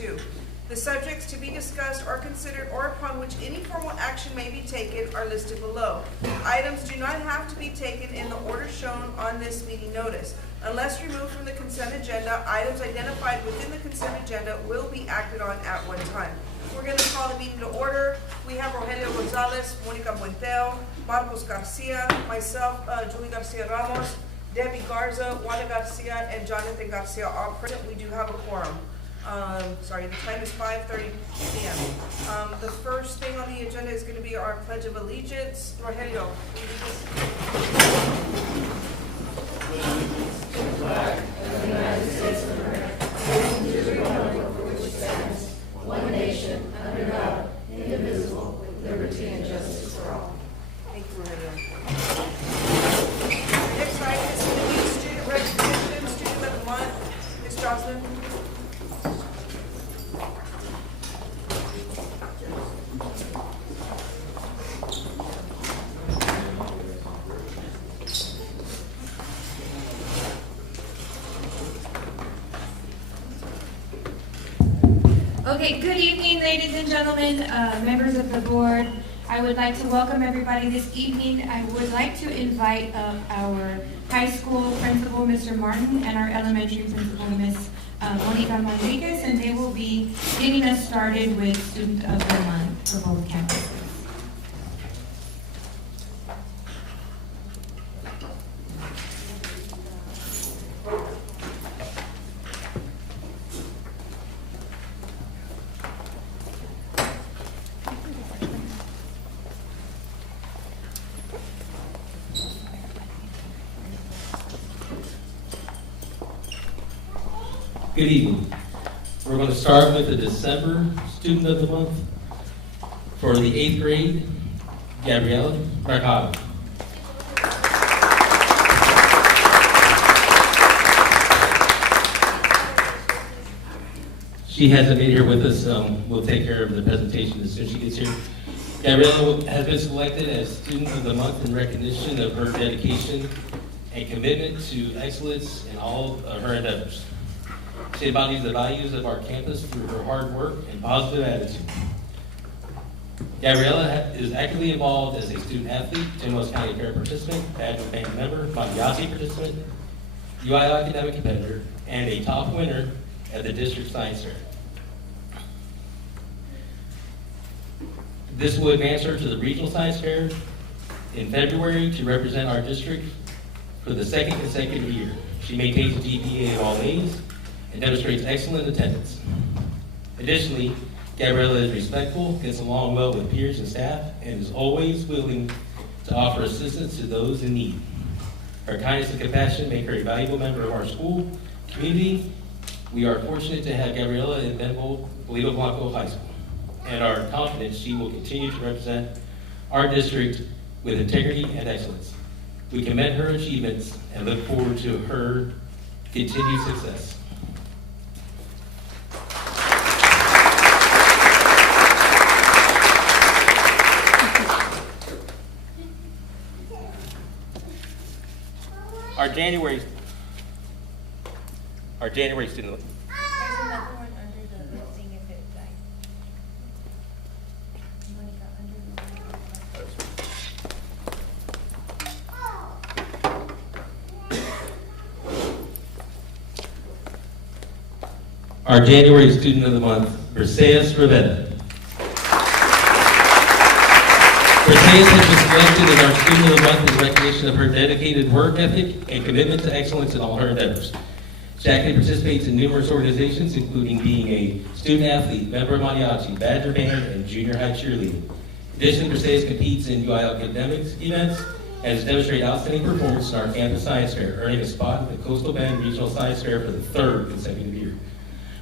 2. The subjects to be discussed or considered or upon which any formal action may be taken are listed below. Items do not have to be taken in the order shown on this meeting notice. Unless removed from the consent agenda, items identified within the consent agenda will be acted on at one time. We're going to call the meeting to order. We have Rogelio Gonzalez, Monica Buentel, Marcos Garcia, myself, Julie Garcia Ramos, Debbie Garza, Wanda Garcia, and Jonathan Garcia all present. We do have a quorum. The time is 5:30 p.m. The first thing on the agenda is going to be our Pledge of Allegiance. Rogelio. Flag of the United States of America, and to the republic for which it stands, one nation, under God, indivisible, with liberty and justice for all. Thank you, Rogelio. The next item is going to be student recognition, student of the month. Ms. Jocelyn. Okay, good evening, ladies and gentlemen, members of the board. I would like to welcome everybody this evening. I would like to invite our high school principal, Mr. Martin, and our elementary principal, Ms. Monica Manriquez, and they will be getting us started with Student of the Month for both campuses. Good evening. We're going to start with the December Student of the Month. For the 8th grade, Gabriela Mercado. She hasn't been here with us. We'll take care of the presentation as soon as she gets here. Gabriela has been selected as Student of the Month in recognition of her dedication and commitment to excellence in all of her endeavors. She embodies the values of our campus through her hard work and positive attitude. Gabriela is actively involved as a student athlete, Genoa County Fair participant, Badger Band member, Mariachi participant, UI academic competitor, and a top winner at the district science fair. This will advance her to the regional science fair in February to represent our district for the second consecutive year. She maintains a GPA of all A's and demonstrates excellent attendance. Additionally, Gabriela is respectful, gets along well with peers and staff, and is always willing to offer assistance to those in need. Her kindness and compassion make her a valuable member of our school community. We are fortunate to have Gabriela in Benbold Polito Blanco High School, and are confident she will continue to represent our district with integrity and excellence. We commend her achievements and look forward to her continued success. Our January student. There's another one under the listing if it died. Monica, Our January Student of the Month, Perseus Rivera. Perseus has been selected as our Student of the Month in recognition of her dedicated work ethic and commitment to excellence in all her endeavors. She actively participates in numerous organizations, including being a student athlete, member of Mariachi, Badger Band, and junior high cheerleading. Additionally, Perseus competes in UI academics events and has demonstrated outstanding performance in our campus science fair, earning a spot in the Coastal Bend Regional Science Fair for the 3rd consecutive year.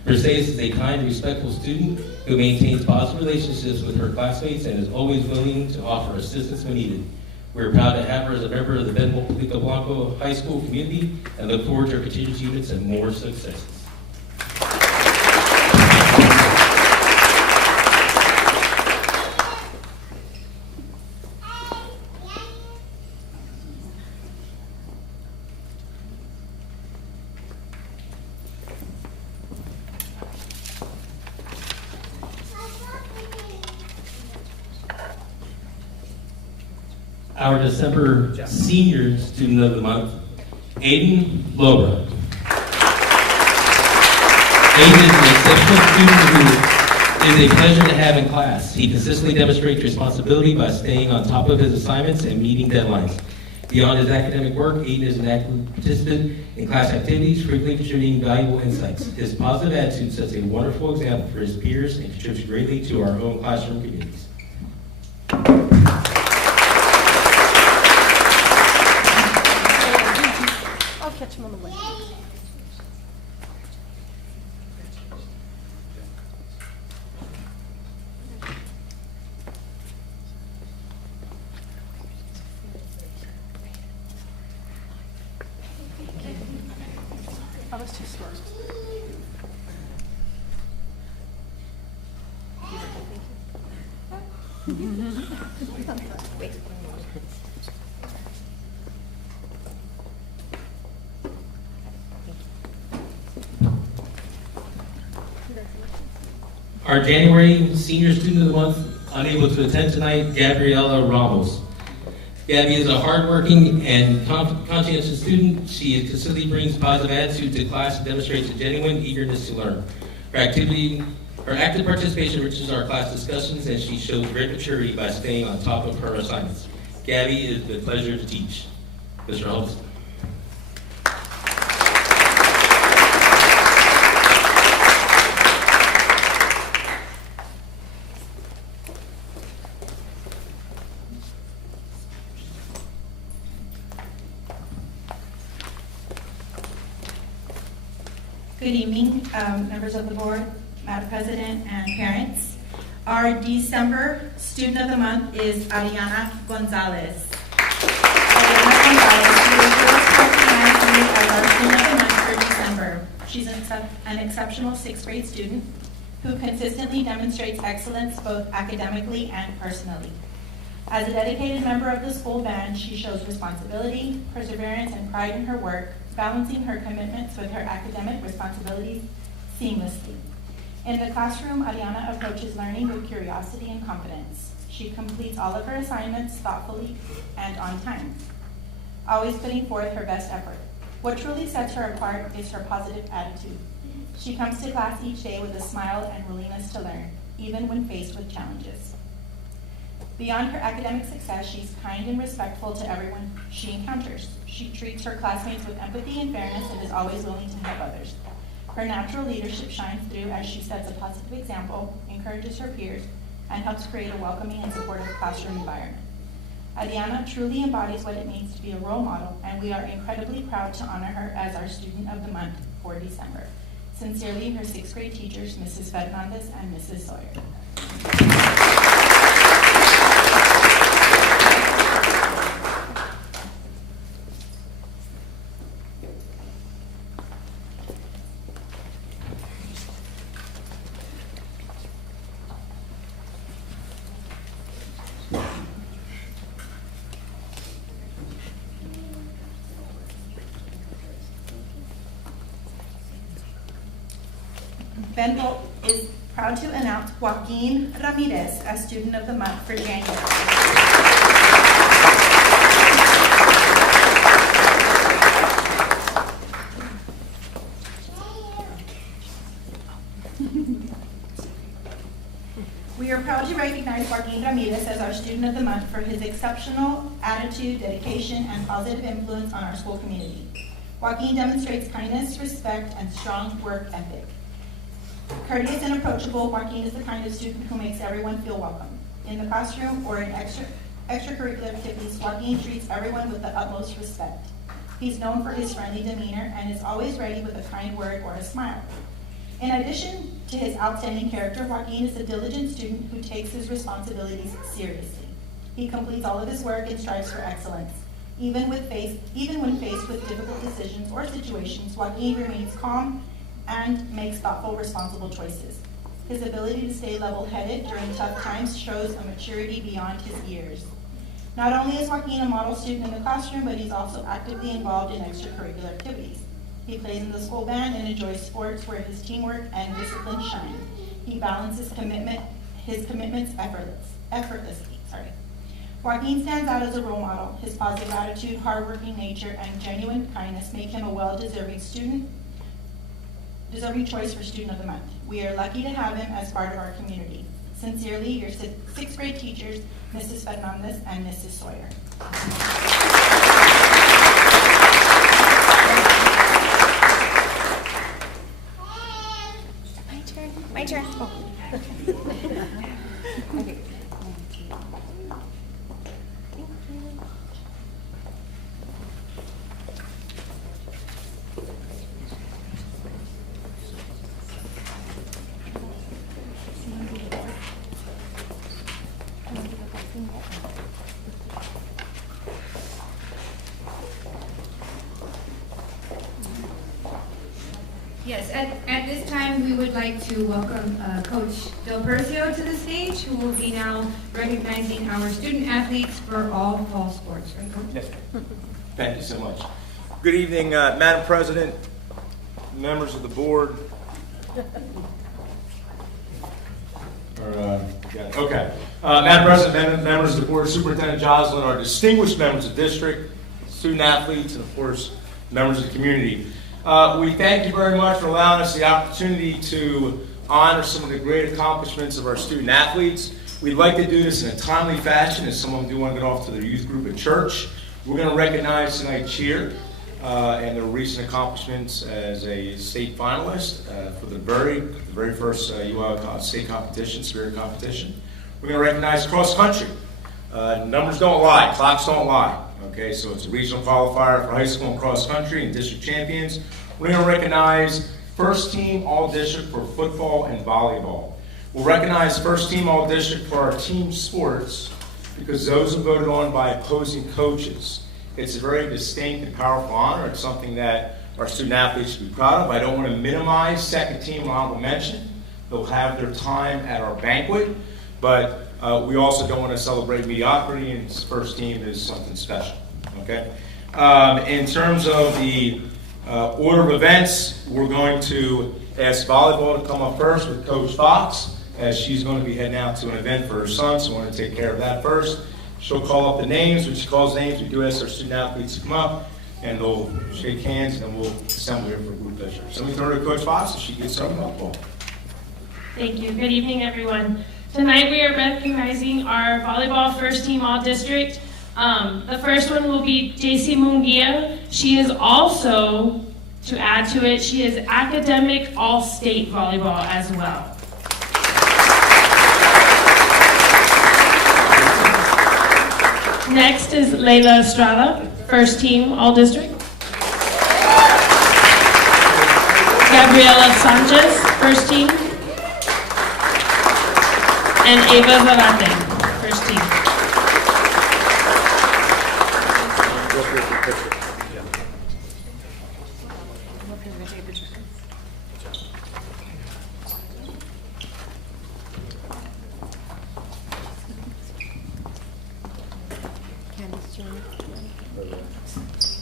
Perseus is a kind and respectful student who maintains positive relationships with her classmates and is always willing to offer assistance when needed. We're proud to have her as a member of the Benbold Polito Blanco High School community and look forward to her continued achievements and more successes. our December Senior Student of the Month, Aiden Lobra. Aiden is an exceptional student who is a pleasure to have in class. He consistently demonstrates responsibility by staying on top of his assignments and meeting deadlines. Beyond his academic work, Aiden is an active participant in class activities, frequently contributing valuable insights. His positive attitude sets a wonderful example for his peers and contributes greatly to our own classroom communities. I'll catch him on the way. I was too slow. Our January Senior Student of the Month, unable to attend tonight, Gabriela Ramos. Gabby is a hardworking and conscientious student. She consistently brings positive attitude to class and demonstrates a genuine eagerness to learn. Her active participation enriches our class discussions, and she shows great maturity by staying on top of her assignments. Gabby is a pleasure to teach. Mr. Holmes. Good evening, members of the board, Madam President, and parents. Our December Student of the Month is Ariana Gonzalez. Ariana Gonzalez, who is recognized as our Student of the Month for December. She's an exceptional sixth grade student who consistently demonstrates excellence both academically and personally. As a dedicated member of the school band, she shows responsibility, perseverance, and pride in her work, balancing her commitments with her academic responsibilities seamlessly. In the classroom, Ariana approaches learning with curiosity and confidence. She completes all of her assignments thoughtfully and on time, always putting forth her best effort. What truly sets her apart is her positive attitude. She comes to class each day with a smile and willingness to learn, even when faced with challenges. Beyond her academic success, she's kind and respectful to everyone she encounters. She treats her classmates with empathy and fairness and is always willing to help others. Her natural leadership shines through as she sets a positive example, encourages her peers, and helps create a welcoming and supportive classroom environment. Ariana truly embodies what it means to be a role model, and we are incredibly proud to honor her as our Student of the Month for December. Sincerely, her sixth grade teachers, Mrs. Fernandez and Mrs. Sawyer. Benville is proud to announce Joaquin Ramirez as Student of the Month for January. We are proud to recognize Joaquin Ramirez as our Student of the Month for his exceptional attitude, dedication, and positive influence on our school community. Joaquin demonstrates kindness, respect, and strong work ethic. Courteous and approachable, Joaquin is the kind of student who makes everyone feel welcome. In the classroom or in extracurricular activities, Joaquin treats everyone with the utmost respect. He's known for his friendly demeanor and is always ready with a kind word or a smile. In addition to his outstanding character, Joaquin is a diligent student who takes his responsibilities seriously. He completes all of his work and strives for excellence. Even when faced with difficult decisions or situations, Joaquin remains calm and makes thoughtful, responsible choices. His ability to stay level-headed during tough times shows a maturity beyond his years. Not only is Joaquin a model student in the classroom, but he's also actively involved in extracurricular activities. He plays in the school band and enjoys sports where his teamwork and discipline shine. He balances his commitments effortlessly. Joaquin stands out as a role model. His positive attitude, hardworking nature, and genuine kindness make him a well-deserving deserving choice for Student of the Month. We are lucky to have him as part of our community. Sincerely, your sixth grade teachers, Mrs. Fernandez and Mrs. Sawyer. My turn. Oh. Okay. Yes, at this time, we would like to welcome Coach Del Percio to the stage, who will be now recognizing our student athletes for all fall sports. Right, Coach? Yes, ma'am. Thank you so much. Good evening, Madam President, members of the board. Madam President, members of the board, Superintendent Joslin, our distinguished members of the district, student athletes, and of course, members of the community. We thank you very much for allowing us the opportunity to honor some of the great accomplishments of our student athletes. We'd like to do this in a timely fashion, as some of them do want to get off to their youth group at church. We're going to recognize tonight Cheer and their recent accomplishments as a state finalist for the very first UIL state competition, spirit competition. We're going to recognize cross country. Numbers don't lie, clocks don't lie. Okay, so it's a regional qualifier for high school and cross country and district champions. We're going to recognize first team all district for football and volleyball. We'll recognize first team all district for our team sports because those are voted on by opposing coaches. It's a very distinct and powerful honor. It's something that our student athletes should be proud of. I don't want to minimize second team honorable mention. They'll have their time at our banquet, but we also don't want to celebrate mediocrity, and first team is something special. Okay. In terms of the order of events, we're going to ask volleyball to come up first with Coach Fox, as she's going to be heading out to an event for her son, so we want to take care of that first. She'll call up the names. When she calls names, we do ask our student athletes to come up, and they'll shake hands, and we'll assemble here for a group picture. So we turn to Coach Fox, so she gets started on ball. Thank you. Good evening, everyone. Tonight we are recognizing our volleyball first team all district. The first one will be JC Munguia. She is also, to add to it, she is academic all-state volleyball as well. Next is Layla Estrada, first team all district. Gabriela Sanchez, first team. And Ava Zarate, first team.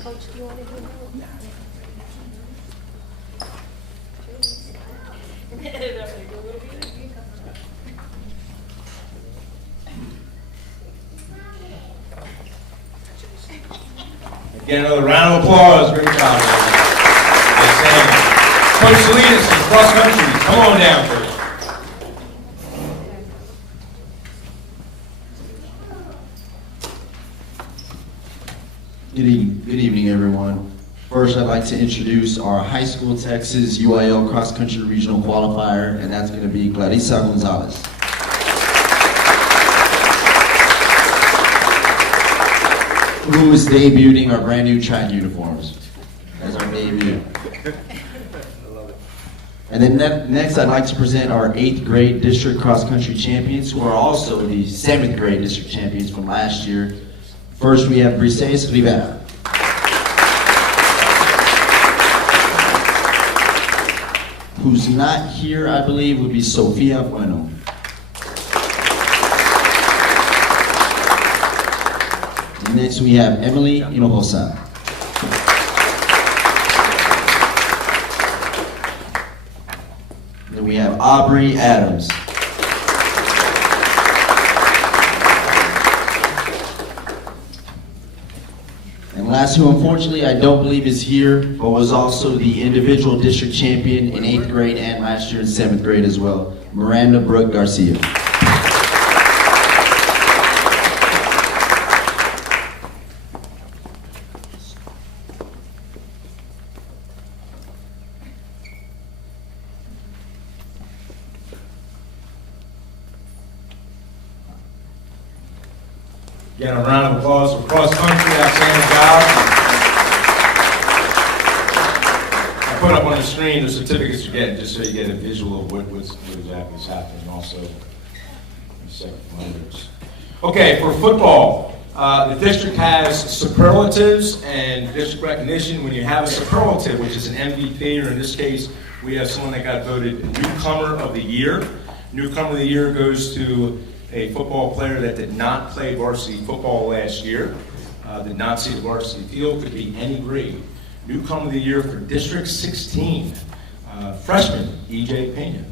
Coach, do you want to do that? Again, another round of applause. Great job. Coach Salinas from cross country. Come on down, Coach. Good evening, everyone. First, I'd like to introduce our high school Texas UIL cross country regional qualifier, and that's going to be Clarissa Gonzalez. Who is debuting our brand new track uniforms as our debut. And then next, I'd like to present our 8th grade district cross country champions, who are also the 7th grade district champions from last year. First, we have Briseis Rivera. Who's not here, I believe, would be Sofia Bueno. And next, we have Emily Hinojosa. Then we have Aubrey Adams. And last, who unfortunately I don't believe is here, but was also the individual district champion in 8th grade and last year in 7th grade as well, Miranda Brooke Garcia. Again, a round of applause for cross country, outstanding job. I put up on the screen the certificates you get, just so you get a visual of what exactly is happening also. Second language. Okay, for football, the district has superlatives and district recognition. When you have a superlative, which is an MVP, or in this case, we have someone that got voted Newcomer of the Year. Newcomer of the Year goes to a football player that did not play varsity football last year, did not see the varsity field, could be any grade. Newcomer of the Year for District 16, freshman E.J. Pena.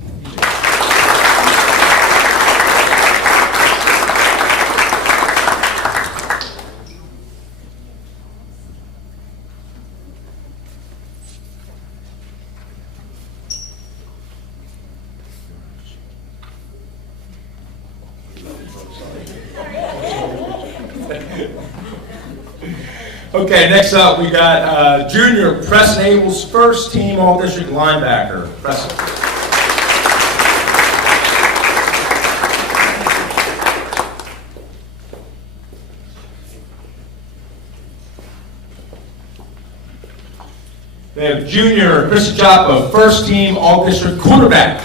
Okay, next up we got junior Preston Abel's first team all-district linebacker. Preston. They have junior Chris Joppa, first team all-district quarterback.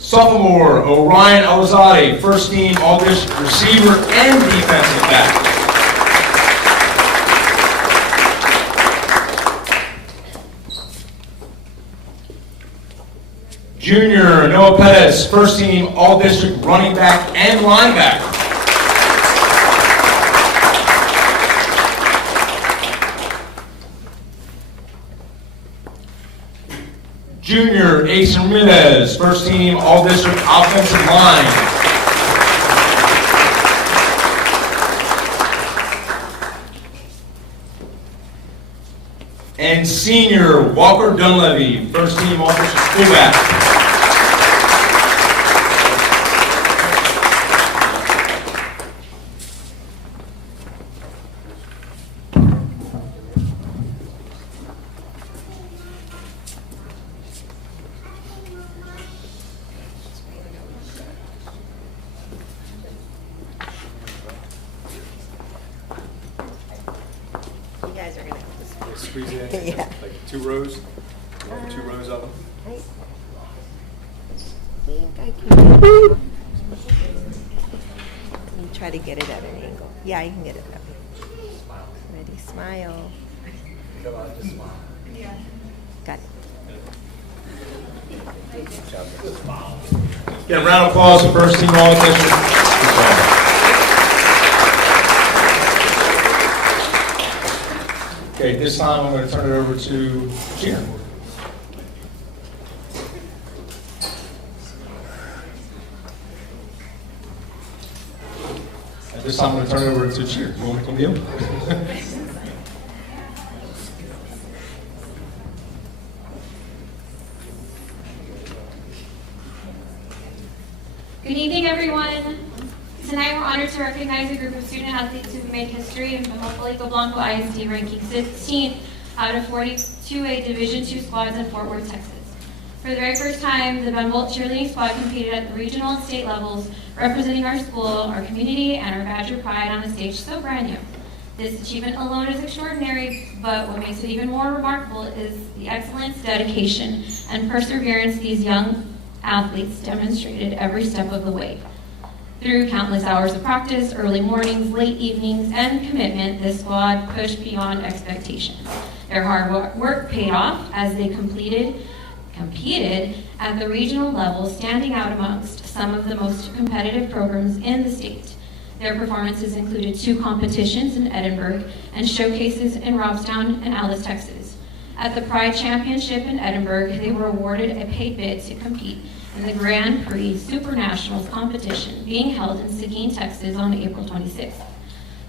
Sophomore Orion Alzade, first team all-district receiver and defensive back. Junior Noah Pettis, first team all-district running back and linebacker. Junior Ace Ramirez, first team all-district offensive line. And senior Walker Dunleavy, first team all-district fullback. Squeeze it in, Yeah. like 2 rows, 2 rows of them. I think I can. Let me try to get it at an angle. Yeah, I can get it that way. Ready, smile. Come on, just smile. Got it. Yeah, round of applause for first team all-district. Okay, this time I'm going to turn it over to Cheer. At this time I'm going to turn it over to Cheer. You want me to come to you? Good evening, everyone. Tonight we're honored to recognize a group of student athletes who've made history in Felipe Blanco ISD, ranking 16th out of 42A Division II squads in Fort Worth, Texas. For the very first time, the Benbolt cheerleading squad competed at the regional and state levels, representing our school, our community, and our badge of pride on a stage so brand new. This achievement alone is extraordinary, but what makes it even more remarkable is the excellence, dedication, and perseverance these young athletes demonstrated every step of the way. Through countless hours of practice, early mornings, late evenings, and commitment, this squad pushed beyond expectations. Their hard work paid off as they competed at the regional level, standing out amongst some of the most competitive programs in the state. Their performances included 2 competitions in Edinburgh and showcases in Robstown and Alice, Texas. At the Pride Championship in Edinburgh, they were awarded a paid bid to compete in the Grand Prix Super Nationals competition being held in Seguin, Texas on April 26th.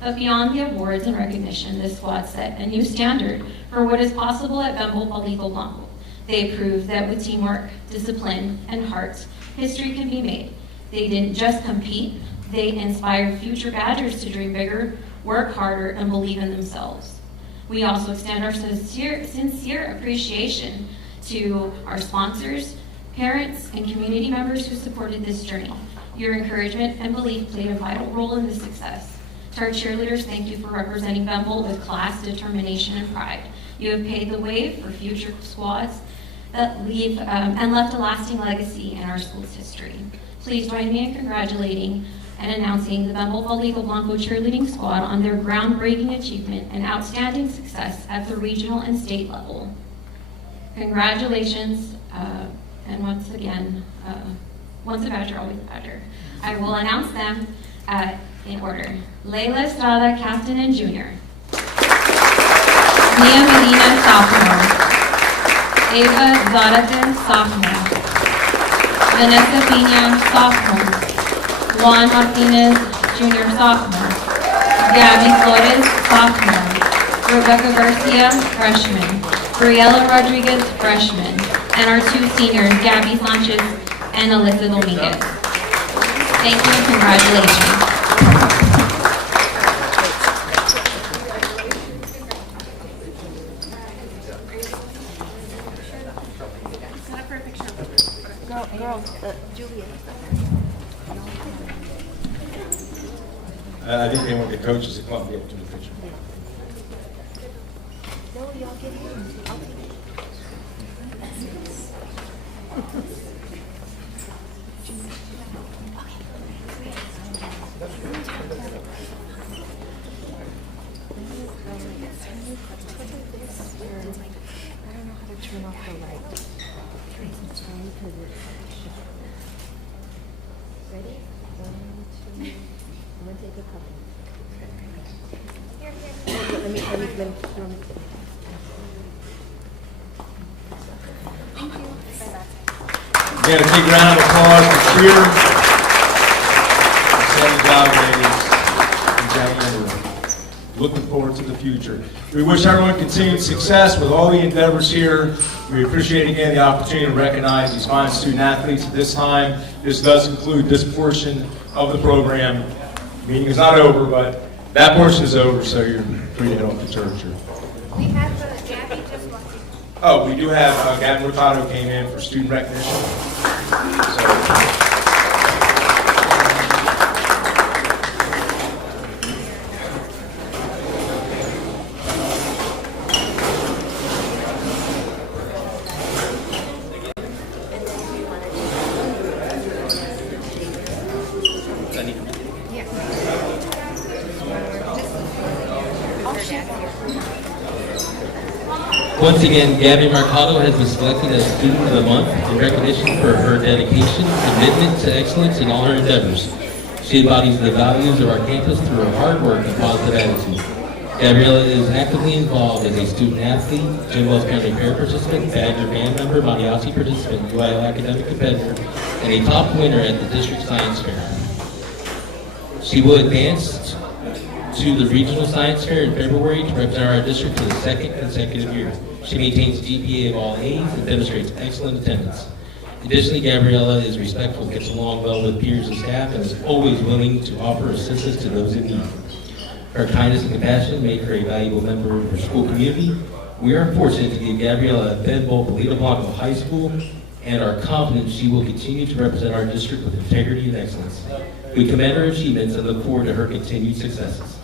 But beyond the awards and recognition, this squad set a new standard for what is possible at Bembo Palico Blanco. They proved that with teamwork, discipline, and heart, history can be made. They didn't just compete, they inspired future Badgers to dream bigger, work harder, and believe in themselves. We also extend our sincere appreciation to our sponsors, parents, and community members who supported this journey. Your encouragement and belief played a vital role in this success. To our cheerleaders, thank you for representing Bembo with class, determination, and pride. You have paved the way for future squads that leave and left a lasting legacy in our school's history. Please join me in congratulating and announcing the Bembo Palico Blanco cheerleading squad on their groundbreaking achievement and outstanding success at the regional and state level. Congratulations, and once again, once a Badger, always a Badger. I will announce them in order. Layla Estrada, Captain and Junior. Nia Medina, Sophomore. Ava Zarate, Sophomore. Vanessa Pina, Sophomore. Juan Martinez, Junior Sophomore. Gabby Flores, Sophomore. Rebecca Garcia, Freshman. Briella Rodriguez, Freshman. And our two seniors, Gabby Sanchez and Alyssa Dominguez. Thank you and congratulations. I think they want the coaches to come up and get to the picture. Again, a big round of applause for cheer. Excellent job, ladies and gentlemen. We're looking forward to the future. We wish everyone continued success with all the endeavors here. We appreciate again the opportunity to recognize these fine student athletes at this time. This does conclude this portion of the program. The meeting is not over, but that portion is over, so you're free to head off to church. We have Gabby just walking. Oh, we do have Gavin Mercado came in for student recognition. Once again, Gabby Mercado has been selected as Student of the Month in recognition for her dedication, commitment to excellence in all her endeavors. She embodies the values of our campus through her hard work and positive attitude. Gabriella is actively involved as a student athlete, Jim Wells County Fair participant, Badger band member, Mariachi participant, UIL academic competitor, and a top winner at the District Science Fair. She will advance to the Regional Science Fair in February to represent our district for the second consecutive year. She maintains a GPA of all A's and demonstrates excellent attendance. Additionally, Gabriella is respectful, gets along well with peers and staff, and is always willing to offer assistance to those in need. Her kindness and compassion make her a valuable member of her school community. We are fortunate to give Gabriella at Bembo Palico Blanco High School and are confident she will continue to represent our district with integrity and excellence. We commend her achievements and look forward to her continued successes.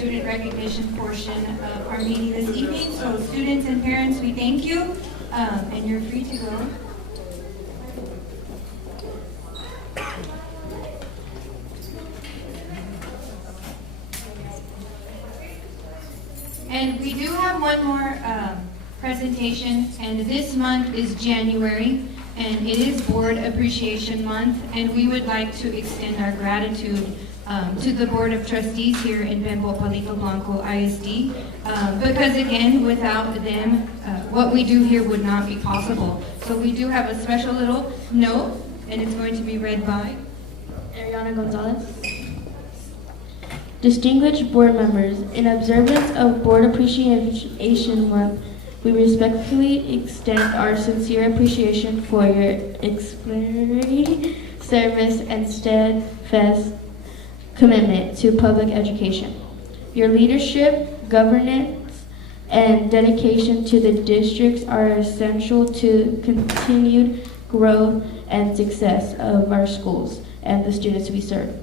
student recognition portion of our meeting this evening. So students and parents, we thank you, and you're free to go. And we do have one more presentation, and this month is January, and it is Board Appreciation Month, and we would like to extend our gratitude to the Board of Trustees here in Pembo Palito Blanco ISD, because again, without them, what we do here would not be possible. So we do have a special little note, and it's going to be read by Ariana Gonzalez. Distinguished board members, in observance of Board Appreciation Month, we respectfully extend our sincere appreciation for your exemplary service and steadfast commitment to public education. Your leadership, governance, and dedication to the districts are essential to continued growth and success of our schools and the students we serve.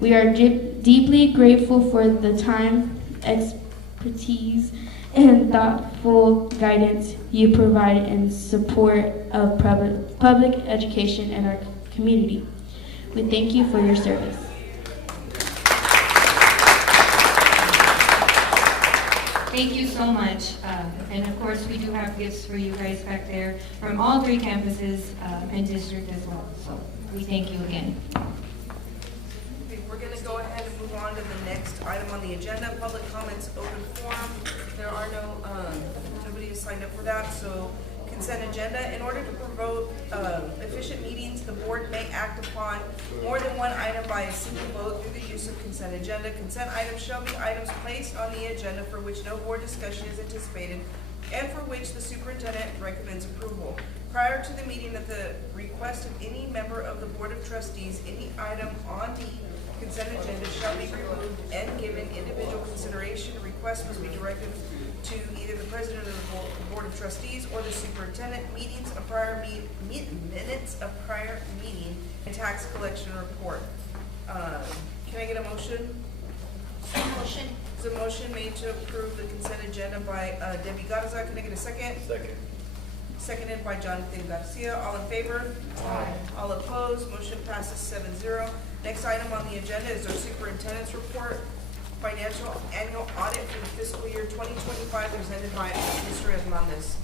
We are deeply grateful for the time, expertise, and thoughtful guidance you provide in support of public education in our community. We thank you for your service. Thank you so much. And of course, we do have gifts for you guys back there from all three campuses and district as well. So we thank you again. Okay, we're gonna go ahead and move on to the next item on the agenda, public comments, open forum. There are nobody has signed up for that, so consent agenda. In order to promote efficient meetings, the board may act upon more than one item by a single vote through the use of consent agenda. Consent items shall be items placed on the agenda for which no board discussion is anticipated and for which the superintendent recommends approval. Prior to the meeting, at the request of any member of the Board of Trustees, any item on the consent agenda shall be removed and given individual consideration. The request must be directed to either the president of the Board of Trustees or the superintendent. Meetings of prior minutes of prior meeting and tax collection report. Can I get a motion? Motion. There's a motion made to approve the consent agenda by Debbie Garza. Can I get a second? Second. Seconded by Jonathan Garcia. All in favor? Aye. All opposed? Motion passes 7-0. Next item on the agenda is our superintendent's report, financial annual audit for the fiscal year 2025, presented by Mr. Hernandez.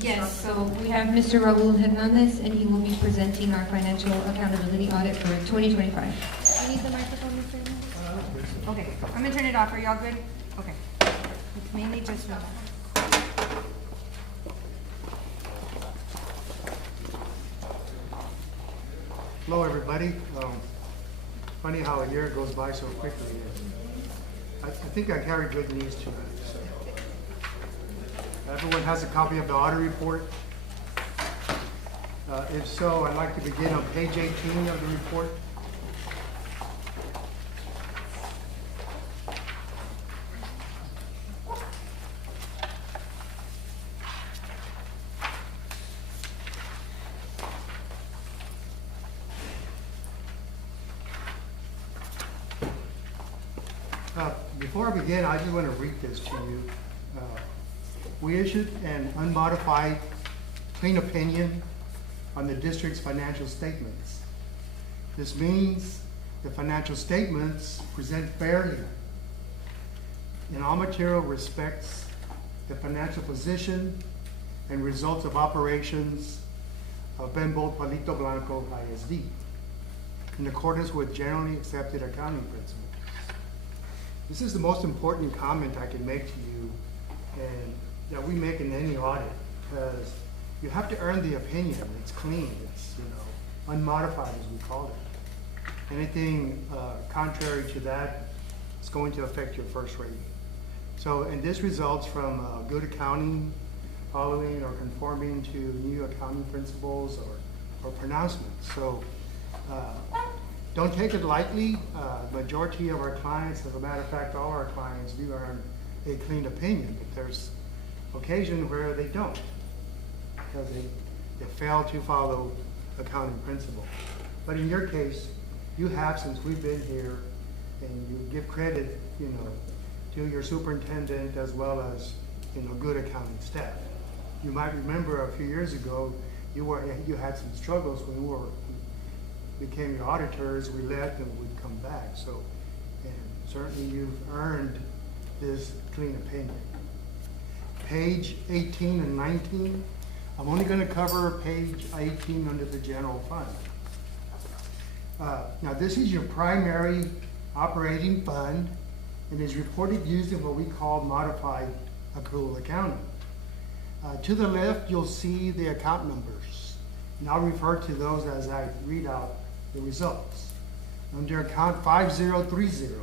Yes, so we have Mr. Raul Hernandez, and he will be presenting our financial accountability audit for 2025. You need the microphone, Mr. Hernandez? Okay, I'm gonna turn it off. Are y'all good? Okay. It's mainly just for Hello, everybody. Funny how a year goes by so quickly. I think I carry good news tonight. So. Everyone has a copy of the audit report. If so, I'd like to begin on page 18 of the report. Before I begin, I just want to read this to you. We issued an unmodified, clean opinion on the district's financial statements. This means the financial statements present fairly, in all material respects, the financial position and results of operations of Pembo Palito Blanco ISD, in accordance with generally accepted accounting principles. This is the most important comment I can make to you, and that we make in any audit, because you have to earn the opinion. It's clean. It's unmodified, as we call it. Anything contrary to that is going to affect your first rating. So, and this results from good accounting, following or conforming to new accounting principles or pronouncements. So. Don't take it lightly. Majority of our clients, as a matter of fact, all our clients do earn a clean opinion, but there's occasion where they don't, because they fail to follow accounting principle. But in your case, you have, since we've been here, and you give credit, to your superintendent as well as, good accounting staff. You might remember a few years ago, you had some struggles when we became your auditors, we left and we'd come back. So, and certainly you've earned this clean opinion. Page 18 and 19, I'm only going to cover page 18 under the general fund. Now this is your primary operating fund and is reported using what we call modified accrual accounting. To the left, you'll see the account numbers, and I'll refer to those as I read out the results. Under account 5030,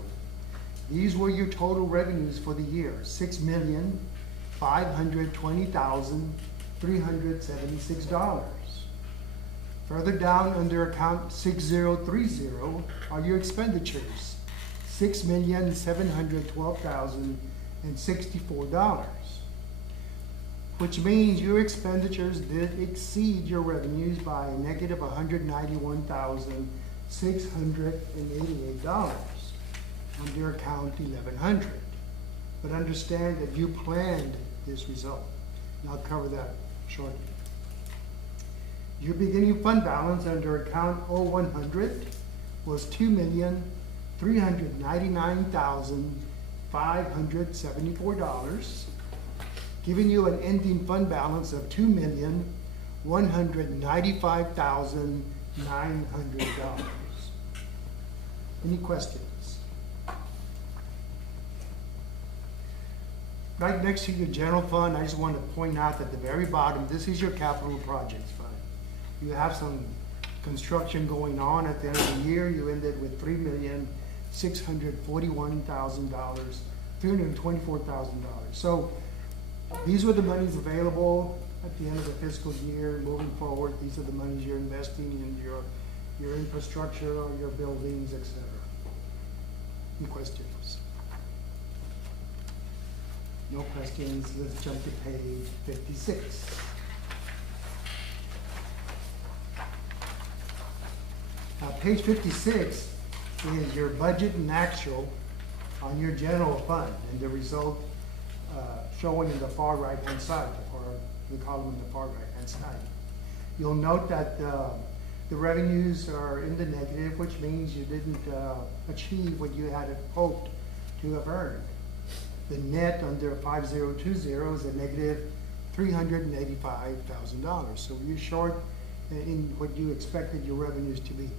these were your total revenues for the year, $6,520,376. Further down under account 6030 are your expenditures, $6,712,064, which means your expenditures did exceed your revenues by a negative $191,688 under account 1100. But understand that you planned this result, and I'll cover that shortly. Your beginning fund balance under account 0100 was $2,399,574, giving you an ending fund balance of $2,195,900. Any questions? Right next to your general fund, I just want to point out at the very bottom, this is your capital projects fund. You have some construction going on at the end of the year. You ended with $3,641,324,000. So these were the monies available at the end of the fiscal year. Moving forward, these are the monies you're investing in your infrastructure or your buildings, etc. Any questions? No questions. Let's jump to page 56. Page 56 is your budget and actual on your general fund, and the result showing in the far right-hand side, the column in the far right-hand side. You'll note that the revenues are in the negative, which means you didn't achieve what you had hoped to have earned. The net under 5020 is a negative $385,000. So you're short in what you expected your revenues to be.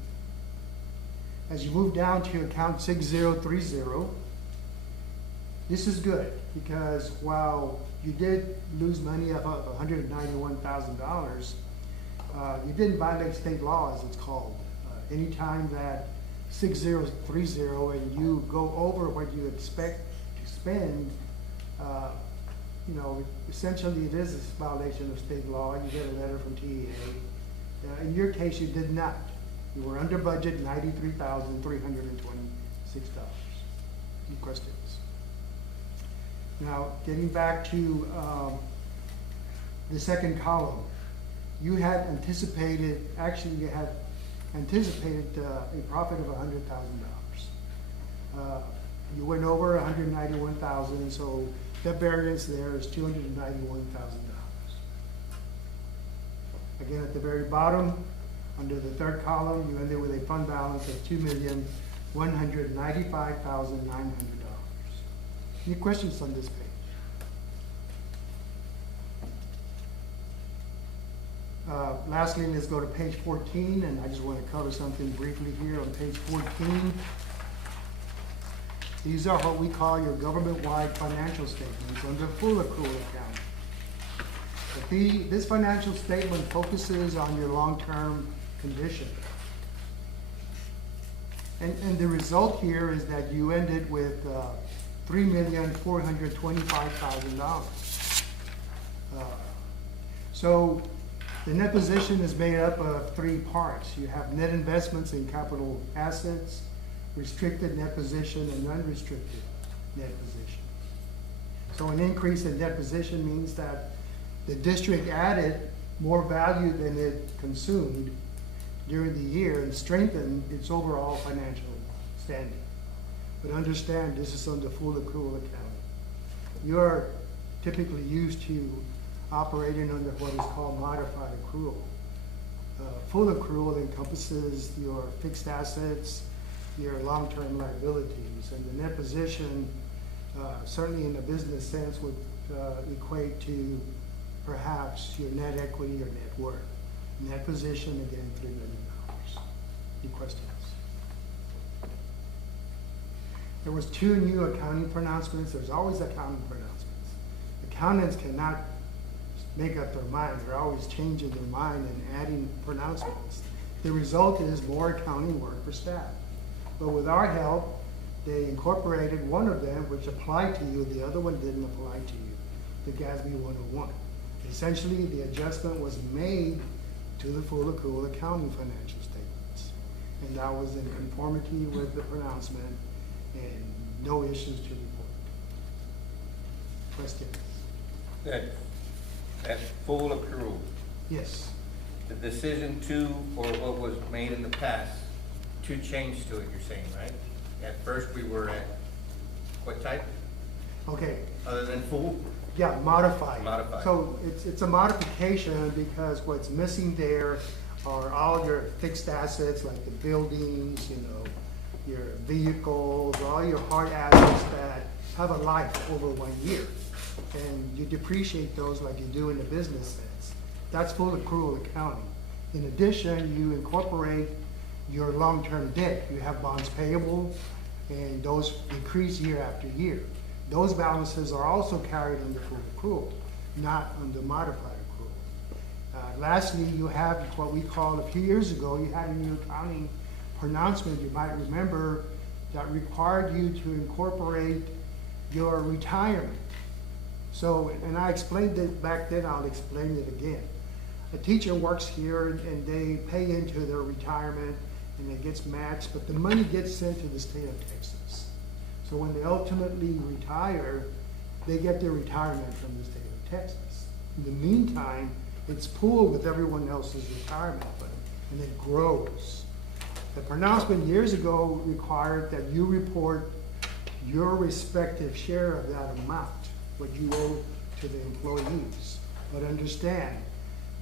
As you move down to account 6030, this is good because while you did lose money of $191,000, you didn't violate state law, as it's called. Anytime that 6030 and you go over what you expect to spend, essentially it is a violation of state law. You get a letter from TEA. In your case, you did not. You were under budget, $93,326. Any questions? Now, getting back to the second column, you had anticipated a profit of $100,000. You went over $191,000, so that variance there is $291,000. Again, at the very bottom, under the third column, you ended with a fund balance of $2,195,900. Any questions on this page? Lastly, let's go to page 14, and I just want to cover something briefly here on page 14. These are what we call your government-wide financial statements under full accrual accounting. This financial statement focuses on your long-term condition. And the result here is that you ended with $3,425,000. So the net position is made up of three parts. You have net investments in capital assets, restricted net position, and unrestricted net position. So an increase in net position means that the district added more value than it consumed during the year and strengthened its overall financial standing. but understand this is under full accrual accounting. You're typically used to operating under what is called modified accrual. Full accrual encompasses your fixed assets, your long-term liabilities, and the net position, certainly in a business sense, would equate to perhaps your net equity or net worth. Net position, again, $3 million. Any questions? There was 2 new accounting pronouncements. There's always accounting pronouncements. Accountants cannot make up their mind. They're always changing their mind and adding pronouncements. The result is more accounting work for staff. But with our help, they incorporated one of them, which applied to you. The other one didn't apply to you, the GASB 101. Essentially, the adjustment was made to the full accrual accounting financial statements. And that was in conformity with the pronouncement and no issues to report. Questions? That full accrual, Yes. the decision to, or what was made in the past, to change to it, you're saying, right? At first, we were at what type, Okay. other than full? Yeah, modified. Modified. So it's a modification because what's missing there are all your fixed assets like the buildings, your vehicles, all your hard assets that have a life over 1 year. And you depreciate those like you do in the business sense. That's full accrual accounting. In addition, you incorporate your long-term debt. You have bonds payable and those decrease year after year. Those balances are also carried under full accrual, not under modified accrual. Lastly, you have what we call, a few years ago, you had a new accounting pronouncement, you might remember, that required you to incorporate your retirement. So, and I explained it back then, I'll explain it again. A teacher works here and they pay into their retirement and it gets matched, but the money gets sent to the state of Texas. So when they ultimately retire, they get their retirement from the state of Texas. In the meantime, it's pooled with everyone else's retirement fund, and it grows. The pronouncement years ago required that you report your respective share of that amount, what you owe to the employees. But understand,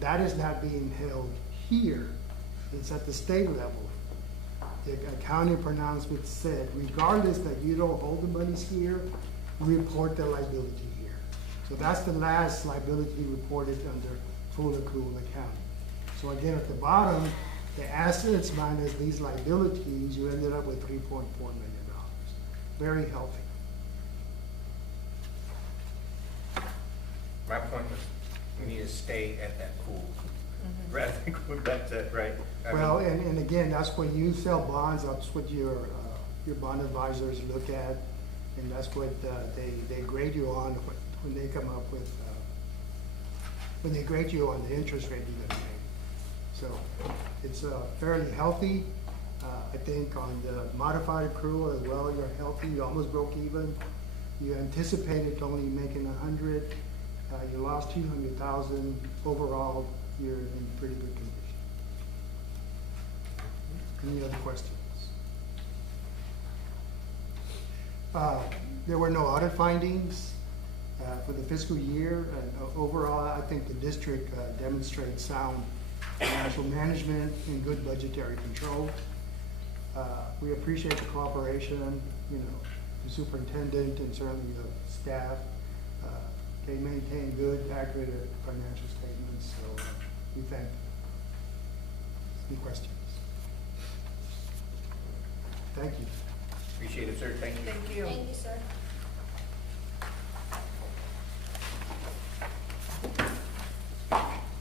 that is not being held here. It's at the state level. The accounting pronouncement said, regardless that you don't hold the monies here, report the liability here. So that's the last liability reported under full accrual accounting. So again, at the bottom, the assets minus these liabilities, you ended up with $3.4 million. Very healthy. My point was, we need to stay at that pool, rather than going back to, right? I Well, mean, and again, that's when you sell bonds, that's what your bond advisors look at, and that's what they grade you on when they come up with, when they grade you on the interest rate you're gonna pay. So it's fairly healthy. I think on the modified accrual as well, you're healthy, you almost broke even. You anticipated only making 100, you lost 200,000. Overall, you're in pretty good condition. Any other questions? There were no audit findings for the fiscal year. Overall, I think the district demonstrates sound financial management and good budgetary control. We appreciate the cooperation, the superintendent and certainly the staff. They maintain good, accurate financial statements, so we thank them. Any questions? Thank you. Appreciate it, sir, thank you. Thank you. Thank you, sir.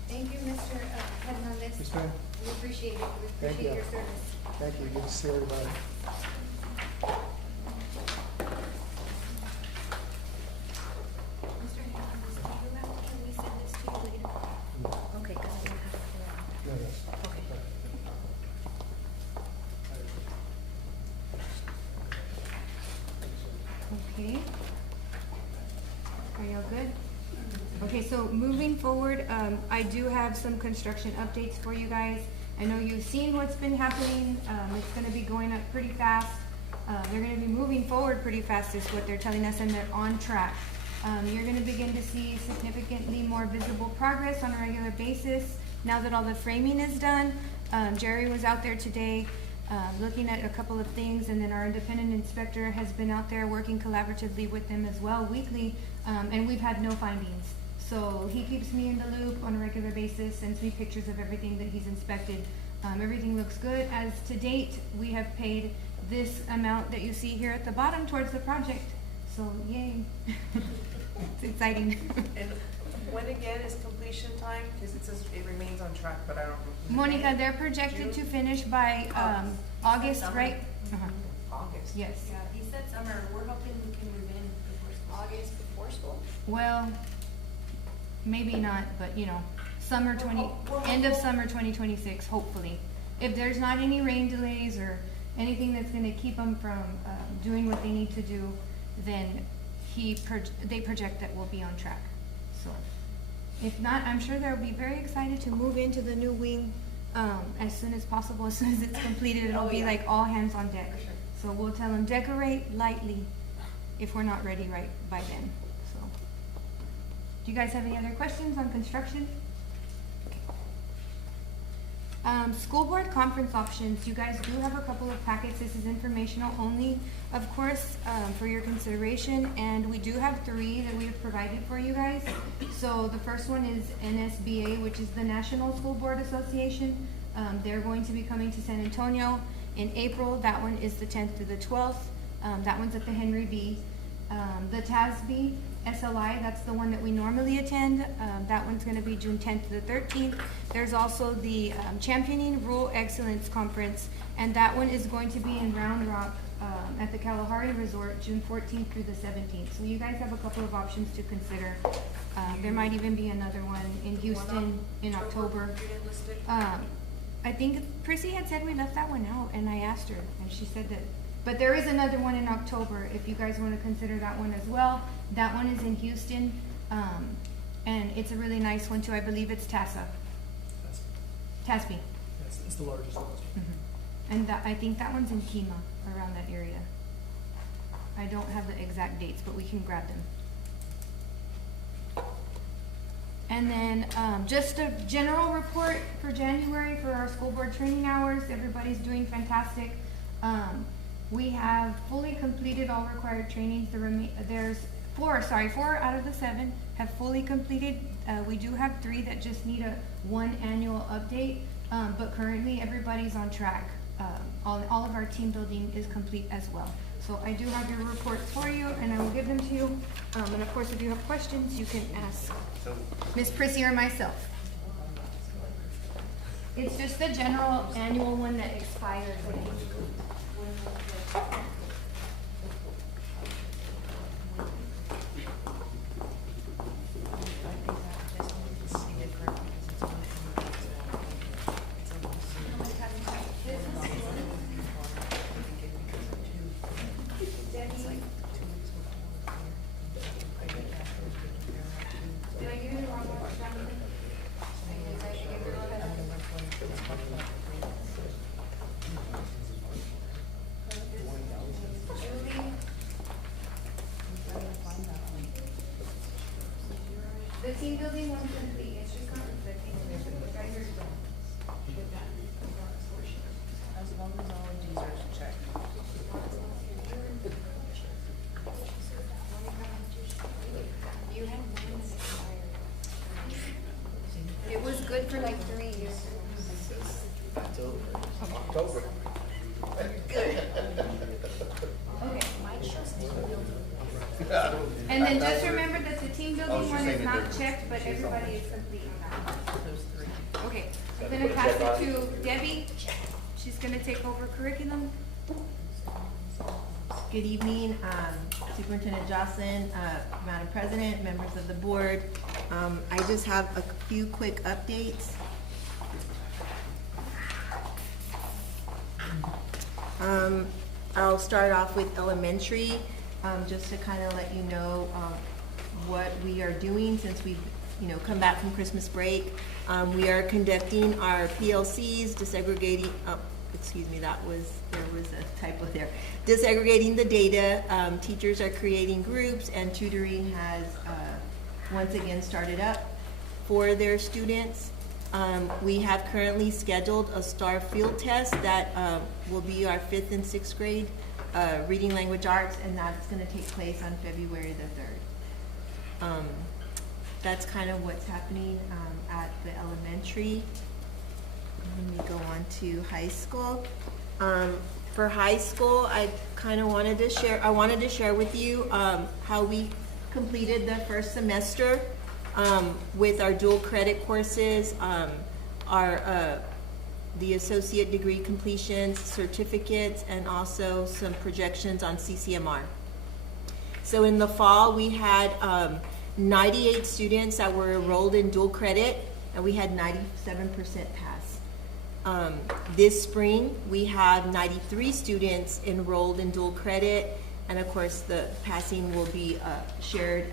Thank you, Mr. Hernandez. Yes, ma'am. We appreciate it. We Thank appreciate you. your service. Thank you. Good to see everybody. Mr. Hernandez, can we send this to you later? Okay, because I don't have it. No, yes. Okay. Are y'all good? Okay, so moving forward, I do have some construction updates for you guys. I know you've seen what's been happening. It's gonna be going up pretty fast. They're going to be moving forward pretty fast is what they're telling us, and they're on track. You're going to begin to see significantly more visible progress on a regular basis now that all the framing is done. Jerry was out there today looking at a couple of things, and then our independent inspector has been out there working collaboratively with them as well weekly, and we've had no findings. So he keeps me in the loop on a regular basis, sends me pictures of everything that he's inspected. Everything looks good. As to date, we have paid this amount that you see here at the bottom towards the project. So yay. It's exciting. And when again is completion time? Because it says it remains on track, but I don't. Monica, they're projected to finish by August, Summer. right? August. Yes. Yeah, he said summer, we're hoping we can move in before school. August before school? Well, maybe not, but end of summer 2026, hopefully. If there's not any rain delays or anything that's going to keep them from doing what they need to do, then they project that we'll be on track. So, if not, I'm sure they'll be very excited to move into the new wing as soon as possible. As soon as it's completed, it'll be like all hands on deck. So we'll tell them decorate lightly if we're not ready right by then. So, do you guys have any other questions on construction? School board conference options. You guys do have a couple of packets. This is informational only, of course, for your consideration. And we do have 3 that we have provided for you guys. So the first one is NSBA, which is the National School Board Association. They're going to be coming to San Antonio in April. That one is the 10th through the 12th. That one's at the Henry B. The TASB SLI, that's the one that we normally attend. That one's going to be June 10th to the 13th. There's also the Championing Rural Excellence Conference, and that one is going to be in Round Rock at the Kalahari Resort, June 14th through the 17th. So you guys have a couple of options to consider. There might even be another one in Houston in October. You didn't list it? I think Prissy had said we left that one out, and I asked her, and she said that. But there is another one in October, if you guys want to consider that one as well. That one is in Houston, and it's a really nice one too. I believe it's TASB. It's the largest one. And I think that one's in Kima, around that area. I don't have the exact dates, but we can grab them. And then just a general report for January for our school board training hours. Everybody's doing fantastic. We have fully completed all required trainings. There's 4 out of the 7 have fully completed. We do have 3 that just need one annual update, but currently everybody's on track. All of our team building is complete as well. So I do have your reports for you, and I will give them to you. And of course, if you have questions, you can ask Ms. Prissy or myself. It's just the general annual one that expires. The team building one's complete. It's just not reflecting in there, but guys are done with that. As long as all of these are checked. You had one that's expired. It was good for like 3 years. October. Okay. And then just remember that the team building one is not checked, but everybody is complete on that. Okay, I'm gonna pass it to Debbie. She's gonna take over curriculum. Good evening, Superintendent Jocelyn, Madam President, members of the board. I just have a few quick updates. I'll start off with elementary, just to kind of let you know what we are doing since we've come back from Christmas break. We are conducting our PLCs, excuse me, there was a typo there. Disaggregating the data, teachers are creating groups, and tutoring has, once again started up for their students. We have currently scheduled a STAR field test that will be our 5th and 6th grade reading language arts, and that's going to take place on February the 3rd. That's kind of what's happening at the elementary. Let me go on to high school. For high school, I wanted to share with you how we completed the first semester with our dual credit courses, the associate degree completions, certificates, and also some projections on CCMR. So in the fall, we had 98 students that were enrolled in dual credit, and we had 97% pass. This spring, we have 93 students enrolled in dual credit, and of course, the passing will be shared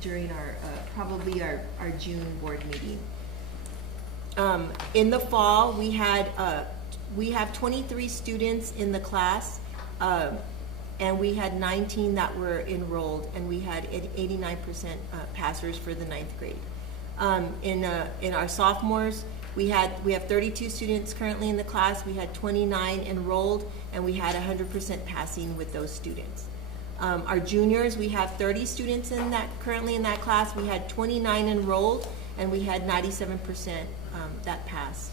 during our probably our June board meeting. In the fall, we have 23 students in the class, and we had 19 that were enrolled, and we had 89% passers for the 9th grade. In our sophomores, we have 32 students currently in the class. We had 29 enrolled, and we had 100% passing with those students. Our juniors, we have 30 students currently in that class. We had 29 enrolled, and we had 97% that passed.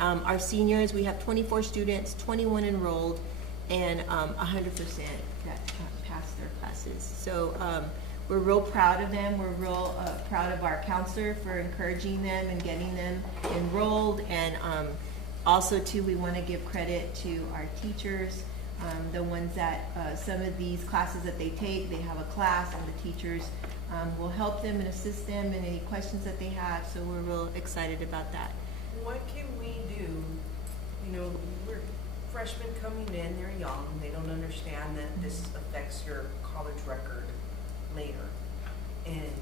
Our seniors, we have 24 students, 21 enrolled, and 100% that passed their classes. So we're real proud of them. We're real proud of our counselor for encouraging them and getting them enrolled. And also, too, we want to give credit to our teachers, the ones that some of these classes that they take, they have a class, and the teachers will help them and assist them in any questions that they have. So we're real excited about that. What can we do? You know, we're freshmen coming in, they're young, they don't understand that this affects your college record later. And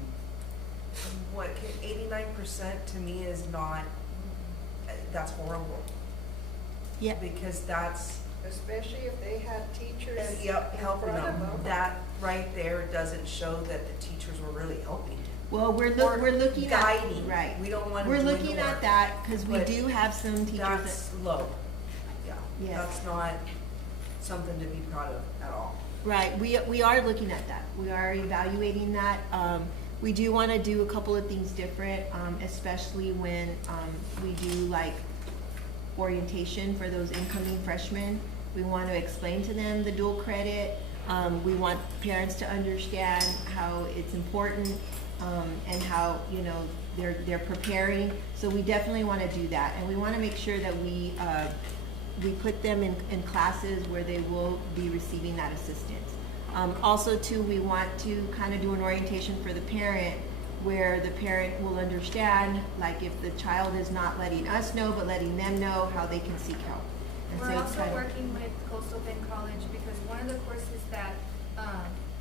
what can 89% to me is not, that's horrible. Yeah. Because that's, Especially if they have teachers yep, in helping front of them. them. Right there doesn't show that the teachers were really helping. Well, we're Or looking guiding. at, right. We don't want to We're do the looking at work. that because we But do have some teachers that, That's low. Yeah. Yes. That's not something to be proud of at all. right, we are looking at that. We are evaluating that. We do want to do a couple of things different, especially when we do like orientation for those incoming freshmen. We want to explain to them the dual credit. We want parents to understand how it's important and how, you know, they're preparing. So we definitely want to do that, and we want to make sure that we put them in classes where they will be receiving that assistance. Also, too, we want to kind of do an orientation for the parent, where the parent will understand, like if the child is not letting us know, but letting them know how they can seek help. And We're so it's also kind of- working with Coastal Bend College because one of the courses that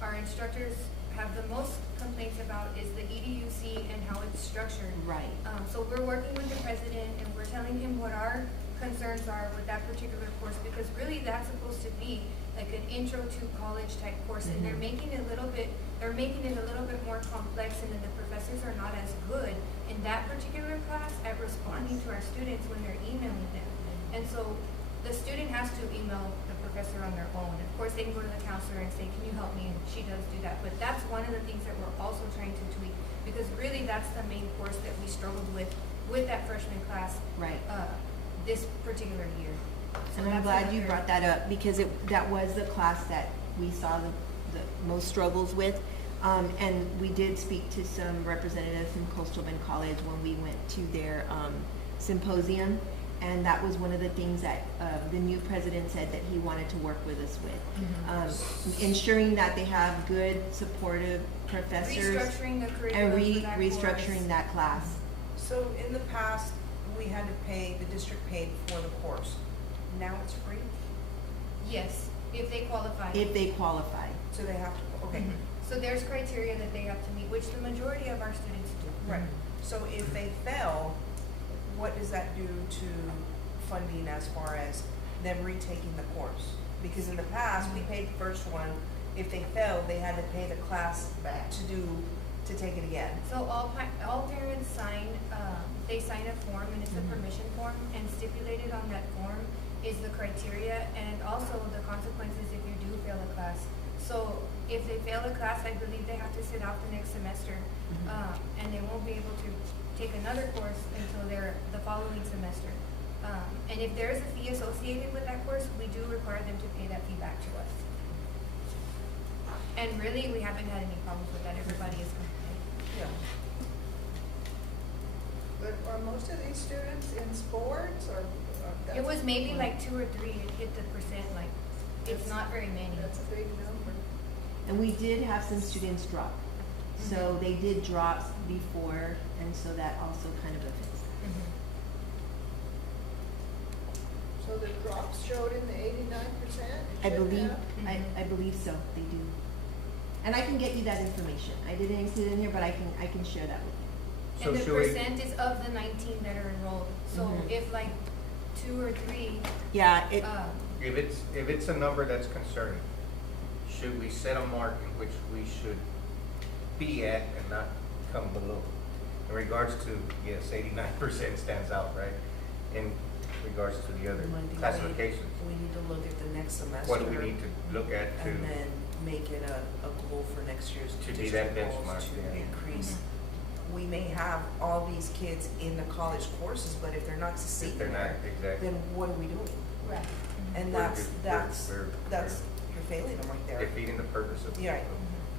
our instructors have the most complaints about is the EDUC and how it's structured. Right. So we're working with the president and we're telling him what our concerns are with that particular course, because really that's supposed to be like an intro to college type course, and they're making it a little bit more complex, and then the professors are not as good in that particular class at responding to our students when they're emailing them. And so the student has to email the professor on their own. Of course, they can go to the counselor and say, can you help me? And she does do that. But that's one of the things that we're also trying to tweak, because really that's the main course that we struggled with that freshman class. Right. This particular year. So And I'm that's glad you another- brought that up, because that was the class that we saw the most struggles with. And we did speak to some representatives from Coastal Bend College when we went to their symposium. And that was one of the things that the new president said that he wanted to work with us with. Ensuring that they have good, supportive professors. Restructuring the And curriculum for that restructuring course. that class. So in the past, we had to pay, the district paid for the course. Now it's free? Yes, if they qualify. If they qualify. So they have to, okay. So there's criteria that they have to meet, which the majority of our students do. Right. So if they fail, what does that do to funding as far as them retaking the course. Because in the past, we paid the first one. If they failed, they had to pay the class back to take it again. So all parents sign, they sign a form, and it's a permission form, and stipulated on that form is the criteria and also the consequences if you do fail a class. So if they fail a class, I believe they have to sit out the next semester, and they won't be able to take another course until the following semester. And if there is a fee associated with that course, we do require them to pay that fee back to us. And really, we haven't had any problems with that. Everybody is compliant. Yeah. But are most of these students in sports or? It was maybe like 2 or 3. It hit the percent, like, it's not very many. That's a big number. And we did have some students drop. So they did drop before, and so that also kind of affects that. So the drops showed in the 89%? I believe so, they do. And I can get you that information. I didn't include it in here, but I can share that with you. And the should we- percent is of the 19 that are enrolled. So if like 2 or 3, Yeah, it, If it's a number that's concerning, should we set a mark in which we should be at and not come below? In regards to, yes, 89% stands out, right? In regards to the other classifications. We need to look at the next semester. What do we need to look at to, And then make it a goal for next year's To be that district goals benchmark, to yeah. increase. We may have all these kids in the college courses, but if they're not if succeeding they're not there, exactly, then what are we doing? right. And We're that's, just- we're- you're failing them right there. defeating the purpose of. Yeah, right.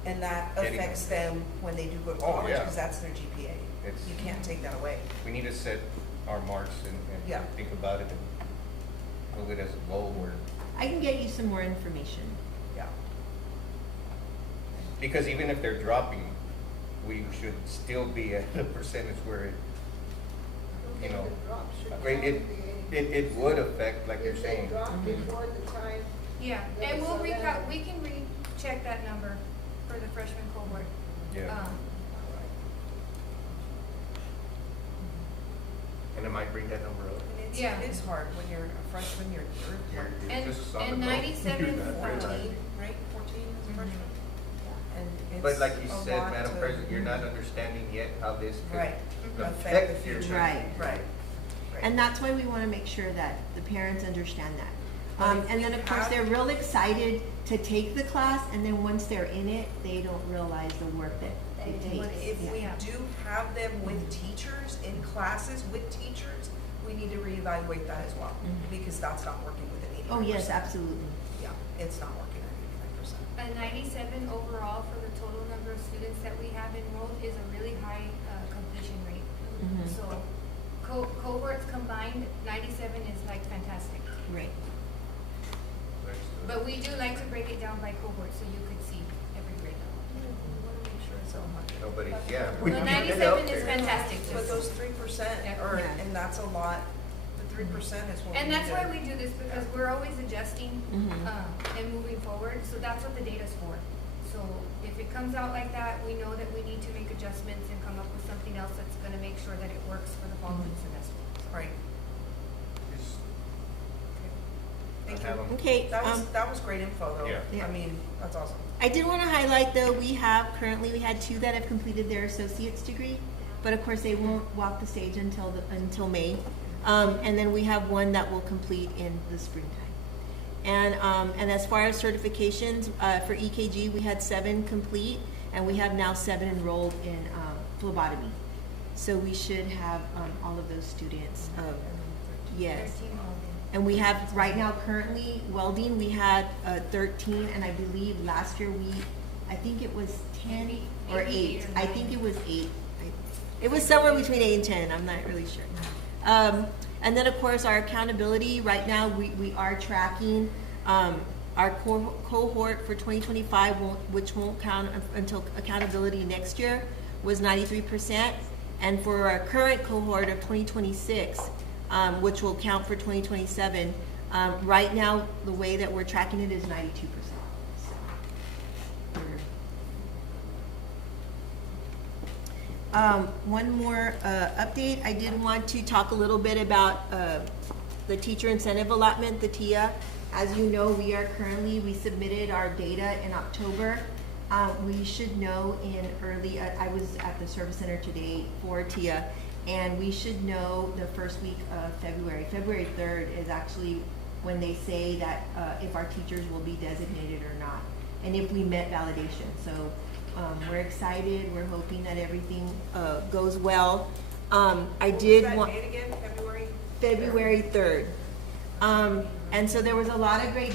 And that Getting affects them. them when they do go to Oh, college, yeah. because that's their GPA. It's- You can't take that away. We need to set our marks Yeah. and think about it and move it as a goal or, I can get you some more information. Yeah. because even if they're dropping, we should still be at a percentage where it, you know, The drops should I mean, count the 80. it would affect, like you're If they saying. drop before the time, Yeah, Yeah, and we'll so that- we can recheck that number for the freshman cohort. Yeah. And it might bring that number up. And Yeah. it is hard when you're a freshman, you're You're And, just on and the road. 97, You're not realizing. 14, right? 14 is a freshman. And it's But like you a said, lot Madam to- President, you're not understanding yet how this Right. could Affect affect the your. future. Right. Right. And that's why we want to make sure that the parents understand that. But if And we then, of course, have- they're real excited to take the class, and then once they're in it, they don't realize the work that it But takes. if we Yeah. do have them with teachers, in classes with teachers, we need to reevaluate that as well, because that's not working with an 89%. Oh, yes, absolutely. Yeah, it's not working at 89%. a 97 overall for the total number of students that we have enrolled is a really high completion rate. Mhm. So cohorts combined, 97 is like fantastic. Right. But we do like to break it down by cohort so you could see every grade level. We want to make sure it's 100. Nobody, yeah. Well, we need to get 97 out is there. fantastic. But those 3% are, Yeah. and that's a lot, the 3% is what we And that's need why to- we do this, because we're always adjusting Mhm. and moving forward, so that's what the data's for. So if it comes out like that, we know that we need to make adjustments and come up with something else that's gonna make sure that it works for the following semester. Right. Just Thank have you. 'em. Okay, That was great info, though. Yeah. I mean, that's awesome. I did want to highlight, though, we had 2 that have completed their associate's degree, but of course, they won't walk the stage until May. And then we have 1 that will complete in the springtime. And as far as certifications, for EKG, we had 7 complete, and we have now 7 enrolled in phlebotomy. So we should have all of those students. Yes. 13 all in. And we have, right now, currently, welding, we had 13, and I believe last year I think it was 10 or Maybe 8. eight or I nine. think it was 8. It was somewhere between 8 and 10, I'm not really sure. And then, of course, our accountability, right now, we are tracking our cohort for 2025, which won't count until accountability next year, was 93%. And for our current cohort of 2026, which will count for 2027, right now, the way that we're tracking it is 92%. One more update, I did want to talk a little bit about the the teacher incentive allotment, the TIA. As you know, we submitted our data in October. We should know I was at the service center today for TIA, and we should know the first week of February. February 3rd is actually when they say that if our teachers will be designated or not, and if we met validation. So we're excited. We're hoping that everything goes well. I did want What was that date again, February? February 3rd. And so there was a lot of great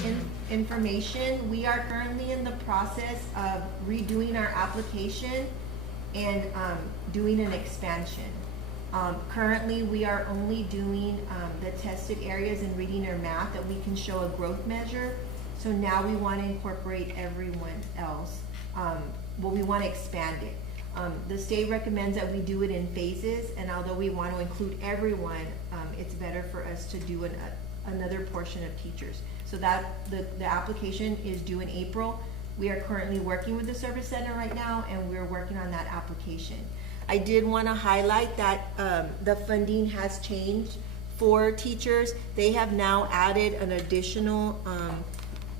information. We are currently in the process of redoing our application and doing an expansion. Currently, we are only doing the tested areas in reading or math that we can show a growth measure. So now we want to incorporate everyone else. We want to expand it. The state recommends that we do it in phases, and although we want to include everyone, it's better for us to do another portion of teachers. So that the application is due in April. We are currently working with the service center right now, and we're working on that application. I did want to highlight that the funding has changed for teachers. They have now added an additional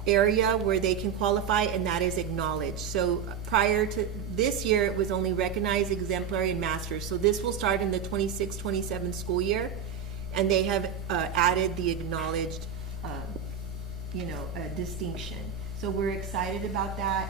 area where they can qualify, and that is acknowledged. So prior to this year, it was only recognized, exemplary, and master's. So this will start in the 26-27 school year, and they have added the acknowledged, distinction. So we're excited about that.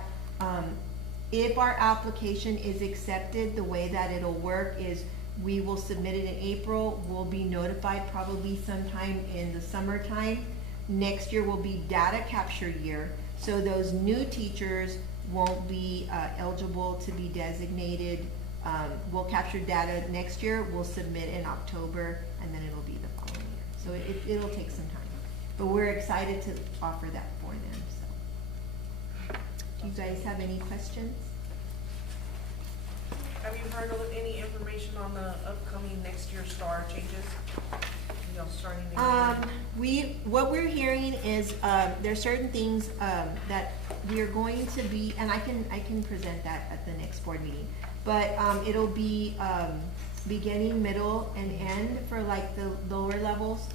If our application is accepted, the way that it'll work is we will submit it in April. We'll be notified probably sometime in the summertime. Next year will be data capture year. So those new teachers won't be eligible to be designated. We'll capture data next year. We'll submit in October, and then it'll be the following year. So it'll take some time. But we're excited to offer that for them. So, do you guys have any questions? Have you heard of any information on the upcoming next year STAR changes? You know, starting What we're hearing is there's certain things that we are going to be, and I can present that at the next board meeting. But it'll be beginning, middle, and end for like the lower levels.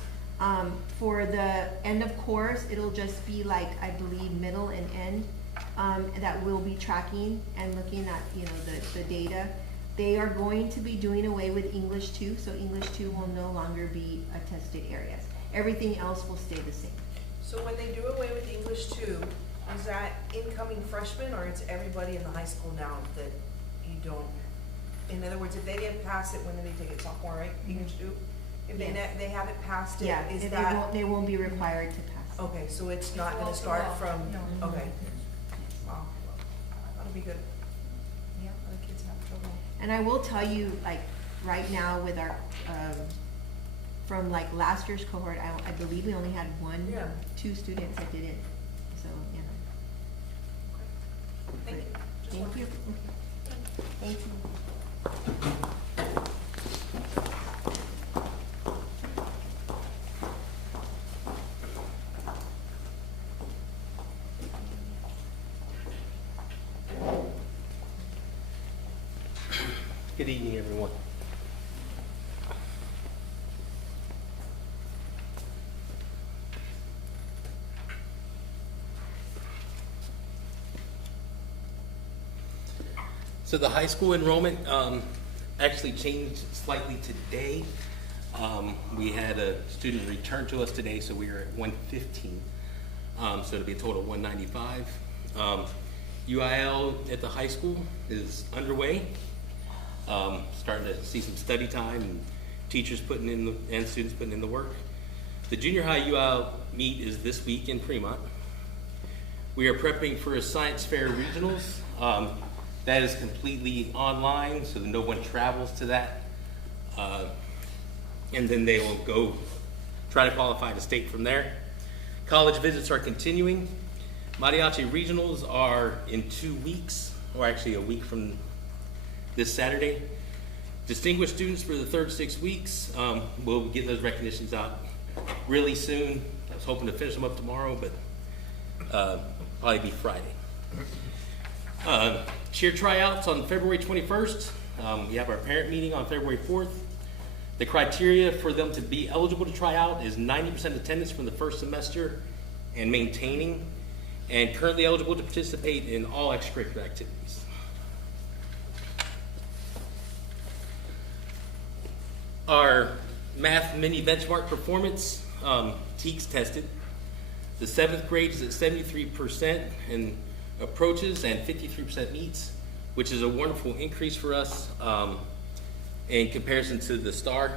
For the end of course, it'll just be like, I believe, middle and end that we'll be tracking and looking at, the data. They are going to be doing away with English 2, so English 2 will no longer be a tested areas. Everything else will stay the same. So when they do away with English 2, is that incoming freshmen, or it's everybody in the high school now that you don't? In other words, if they didn't pass it, when did they take it? Sophomore, right? English 2? If they haven't passed it, Yeah, is they won't be required to pass. Okay, so it's not gonna start from, okay. Wow, that'll be good. Yeah, other kids have trouble. And I will tell you, like, right now with our, from like last year's cohort, I believe we only had two students that didn't, so, Thank you. Just Thank you. Thank you. Good evening, everyone. So the high school enrollment actually changed slightly today. We had a student return to us today, so we are at 115. So it'll be a total of 195. UIL at the high school is underway. Starting to see some study time and teachers and students putting in the work. The junior high UIL meet is this week in Fremont. We are prepping for a science fair regionals. That is completely online, so no one travels to that. And then they will go try to qualify to state from there. College visits are continuing. Mariachi regionals are in 2 weeks, or actually a week from this Saturday. Distinguished students for the third 6 weeks, we'll be getting those recognitions out really soon. I was hoping to finish them up tomorrow, but probably be Friday. Cheer tryouts on February 21st. We have our parent meeting on February 4th. The criteria for them to be eligible to try out is 90% attendance from the first semester and maintaining, and currently eligible to participate in all extracurricular activities. Our math mini benchmark performance, TEKS tested. The 7th grade is at 73% in approaches and 53% meets, which is a wonderful increase for us in comparison to the STAR.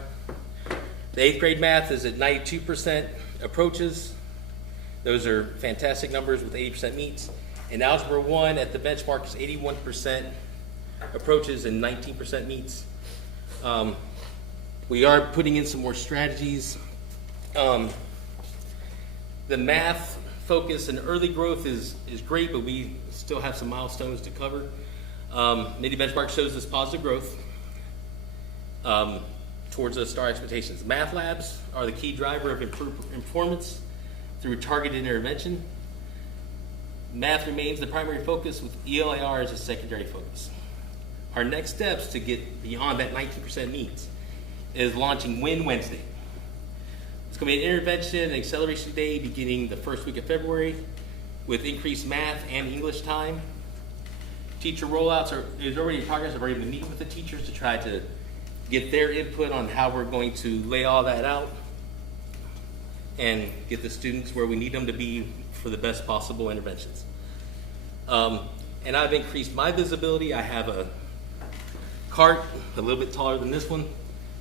The 8th grade math is at 92% approaches. Those are fantastic numbers with 80% meets. And Algebra 1 at the benchmark is 81% approaches and 19% meets. We are putting in some more strategies. The math focus and early growth is great, but we still have some milestones to cover. Mini benchmark shows this positive growth towards the STAR expectations. Math labs are the key driver of improved performance through targeted intervention. Math remains the primary focus with ELAR as a secondary focus. Our next steps to get beyond that 19% meets is launching Win Wednesday. It's going to be an intervention and acceleration day beginning the first week of February with increased math and English time. Teacher rollouts is already in progress. I've already been meeting with the teachers to try to get their input on how we're going to lay all that out and get the students where we need them to be for the best possible interventions. And I've increased my visibility. I have a cart a little bit taller than this one,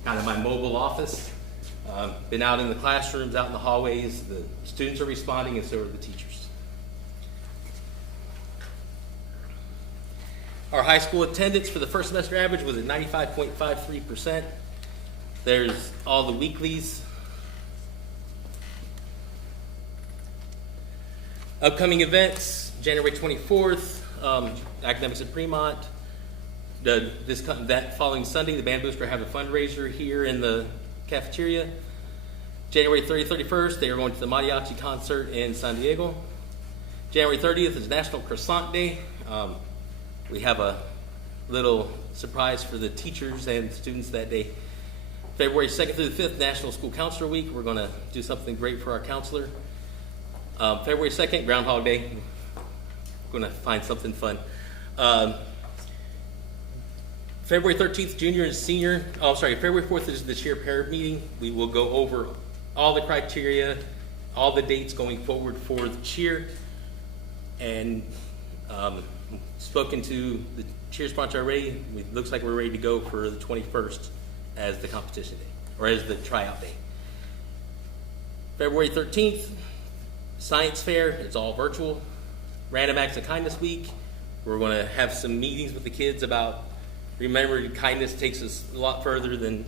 kind of my mobile office. Been out in the classrooms, out in the hallways. The students are responding, and so are the teachers. Our high school attendance for the first semester average was at 95.53%. There's all the weeklies. Upcoming events, January 24th, Academics at Fremont. That following Sunday, the Band Booster have a fundraiser here in the cafeteria. January 30th, 31st, they are going to the mariachi concert in San Diego. January 30th is National Croissant Day. We have a little surprise for the teachers and students that day. February 2nd through the 5th, National School Counselor Week. We're going to do something great for our counselor. February 2nd, Groundhog Day. We're going to find something fun. February 13th, junior and senior. February 4th is the cheer parent meeting. We will go over all the criteria, all the dates going forward for the cheer, and spoken to the cheer sponsor already. It looks like we're ready to go for the 21st as the competition day, or as the tryout day. February 13th, science fair. It's all virtual. Random Acts of Kindness Week. We're going to have some meetings with the kids about remembering kindness takes us a lot further than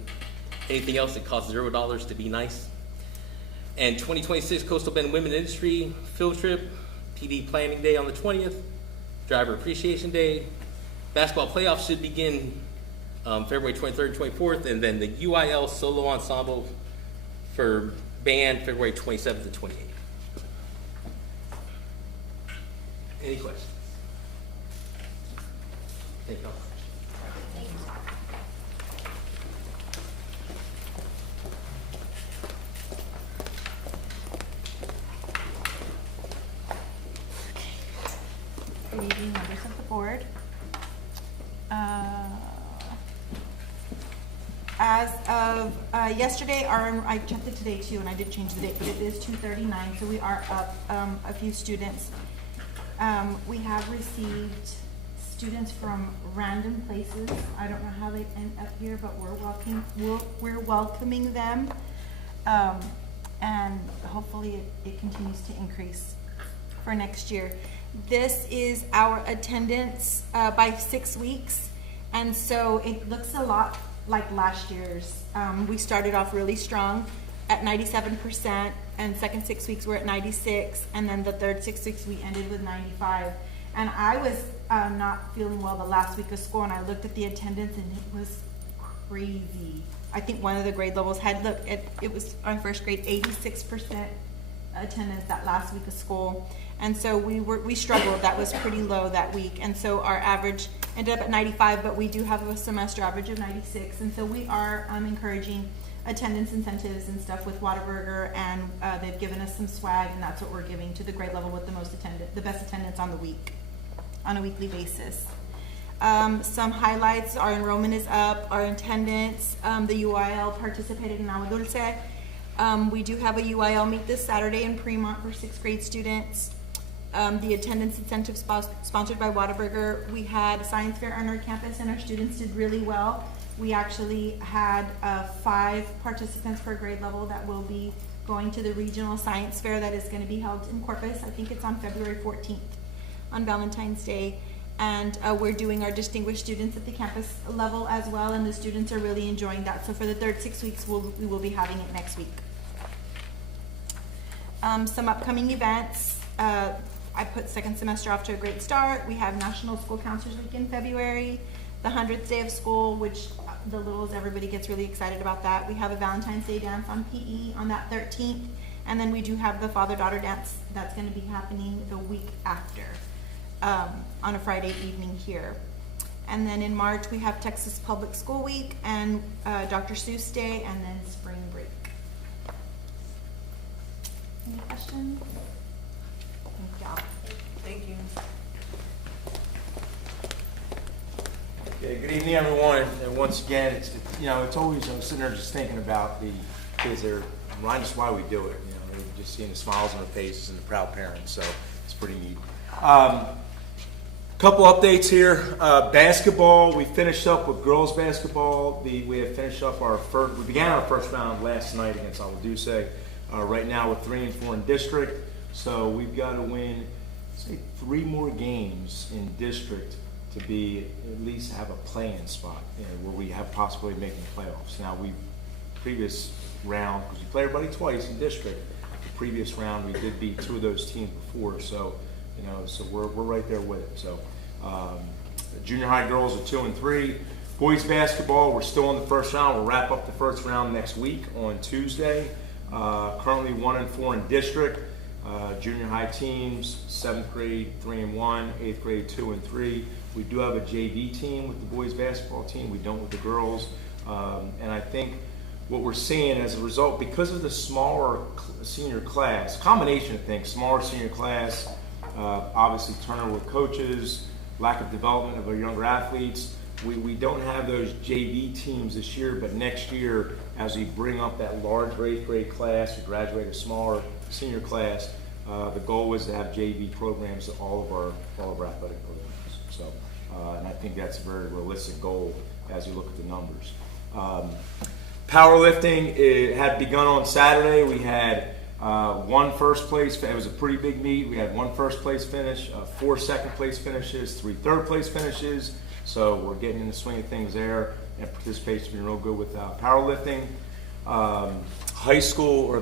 anything else. It costs $0 to be nice. And 2026 Coastal Bend Women Industry Field Trip, PD Planning Day on the 20th, Driver Appreciation Day. Basketball playoffs should begin February 23rd and 24th, and then the UIL Solo Ensemble for band February 27th and 28th. Any questions? Thank you. Good evening, members of the board. As of yesterday, I checked it today too, and I did change the date, but it is 2:39, so we are up a few students. We have received students from random places. I don't know how they end up here, but we're welcoming them, and hopefully it continues to increase for next year. This is our attendance by 6 weeks, and so it looks a lot like last year's. We started off really strong at 97%, and second 6 weeks we're at 96, and then the third 6 weeks we ended with 95. And I was not feeling well the last week of school, and I looked at the attendance, and it was crazy. I think one of the grade levels had, it was our first grade, 86% attendance that last week of school. And so we struggled. That was pretty low that week. And so our average ended up at 95, but we do have a semester average of 96. And so we are encouraging attendance incentives and stuff with Whataburger, and they've given us some swag, and that's what we're giving to the grade level with the best attendance on a weekly basis. Some highlights: our enrollment is up, our attendance, the UIL participated in Agua Dulce. We do have a UIL meet this Saturday in Fremont for 6th grade students. The attendance incentive sponsored by Whataburger. We had a science fair on our campus, and our students did really well. We actually had 5 participants per grade level that will be going to the regional science fair that is going to be held in Corpus. I think it's on February 14th on Valentine's Day. And we're doing our distinguished students at the campus level as well, and the students are really enjoying that. So for the third 6 weeks, we will be having it next week. Some upcoming events. I put second semester off to a great start. We have National School Counselors Week in February, the 100th day of school, which the littles, everybody gets really excited about that. We have a Valentine's Day dance on PE on that 13th, and then we do have the father-daughter dance that's going to be happening the week after, on a Friday evening here. And then in March, we have Texas Public School Week and Dr. Seuss Day, and then spring break. Any questions? Thank you. Okay, good evening, everyone. And once again, it's always, I'm sitting there just thinking about the kids that remind us why we do it. Just seeing the smiles on their faces and the proud parents. So it's pretty neat. Couple updates here. Basketball, we finished up with girls basketball. We have finished up we began our first round last night against Agua Dulce. Right now we're 3-4 in district. So we've got to win, say, 3 more games in district to be at least have a play-in spot, where we have possibility of making the playoffs. Now, previous round, because we play everybody twice in district, the previous round we did beat 2 of those teams before, so so we're right there with it. So the junior high girls are 2-3. Boys basketball, we're still in the first round. We'll wrap up the first round next week on Tuesday. Currently 1-4 in district. Junior high teams, 7th grade 3-1, 8th grade 2-3. We do have a JV team with the boys basketball team. We don't with the girls. And I think what we're seeing as a result, because of the smaller senior class, combination of things, smaller senior class, obviously turnover with coaches, lack of development of our younger athletes, we don't have those JV teams this year, but next year, as we bring up that larger 8th grade class, we graduate a smaller senior class, the goal is to have JV programs at all of our athletic programs. So, and I think that's a very realistic goal as you look at the numbers. Powerlifting, it had begun on Saturday. We had 1 first place. It was a pretty big meet. We had 1 first place finish, 4 second place finishes, 3 third place finishes. So we're getting in the swing of things there, and participation's been real good with powerlifting. High school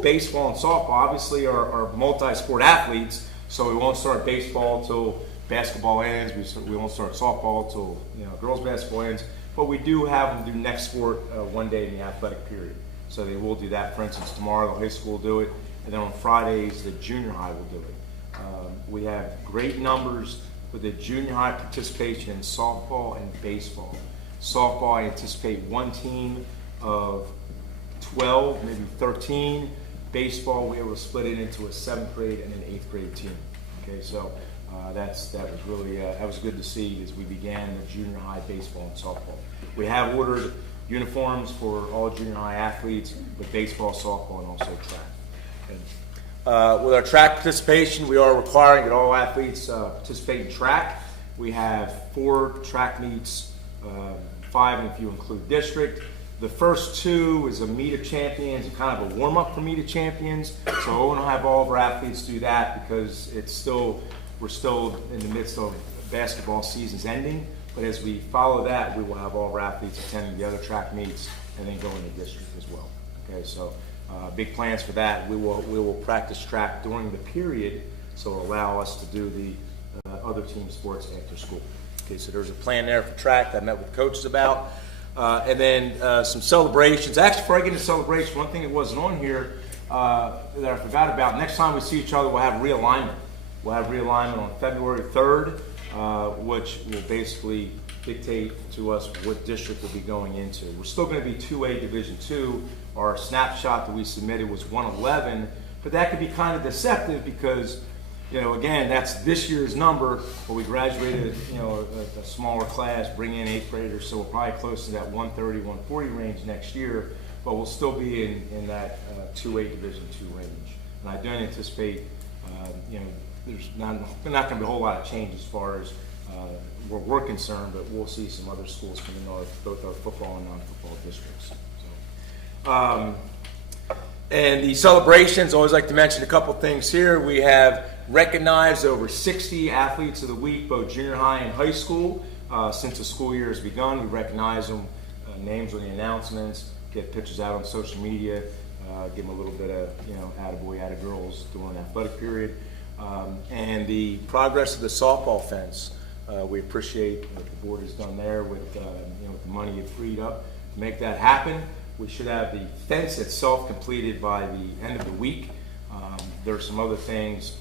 baseball and softball obviously are multi-sport athletes, so we won't start baseball till basketball ends. We won't start softball till girls basketball ends. But we do have them do next sport one day in the athletic period. So they will do that. For instance, tomorrow the high school will do it, and then on Fridays the junior high will do it. We have great numbers for the junior high participation in softball and baseball. Softball, I anticipate 1 team of 12, maybe 13. Baseball, we were split it into a 7th grade and an 8th grade team. Okay, so that was really that was good to see as we began the junior high baseball and softball. We have ordered uniforms for all junior high athletes with baseball, softball, and also track. Okay. With our track participation, we are requiring that all athletes participate in track. We have 4 track meets, 5 if you include district. The first 2 is a meet of champions, kind of a warm-up for meet of champions. So I won't have all of our athletes do that because we're still in the midst of basketball season's ending. But as we follow that, we will have all of our athletes attending the other track meets and then go into district as well. Okay, so big plans for that. We will practice track during the period, so it'll allow us to do the other team sports after school. Okay, so there's a plan there for track that I met with coaches about. And then some celebrations. Actually, before I get into celebration, one thing that wasn't on here that I forgot about, next time we see each other, we'll have realignment. We'll have realignment on February 3rd, which will basically dictate to us what district we'll be going into. We're still going to be 2A Division II. Our snapshot that we submitted was 111, but that could be kind of deceptive because, again, that's this year's number, but we graduated, a smaller class, bring in 8th graders, so we're probably close to that 130, 140 range next year, but we'll still be in that 2A Division II range. And I don't anticipate, there's not going to be a whole lot of change as far as where we're concerned, but we'll see some other schools come in both our football and non-football districts. And the celebrations, I always like to mention a couple things here. We have recognized over 60 athletes of the week, both junior high and high school. Since the school year has begun, we recognize them, names on the announcements, get pictures out on social media, give them a little bit of, attaboy, attagirls during the athletic period. And the progress of the softball fence, we appreciate what the board has done there with, with the money it freed up to make that happen. We should have the fence itself completed by the end of the week. There are some other things.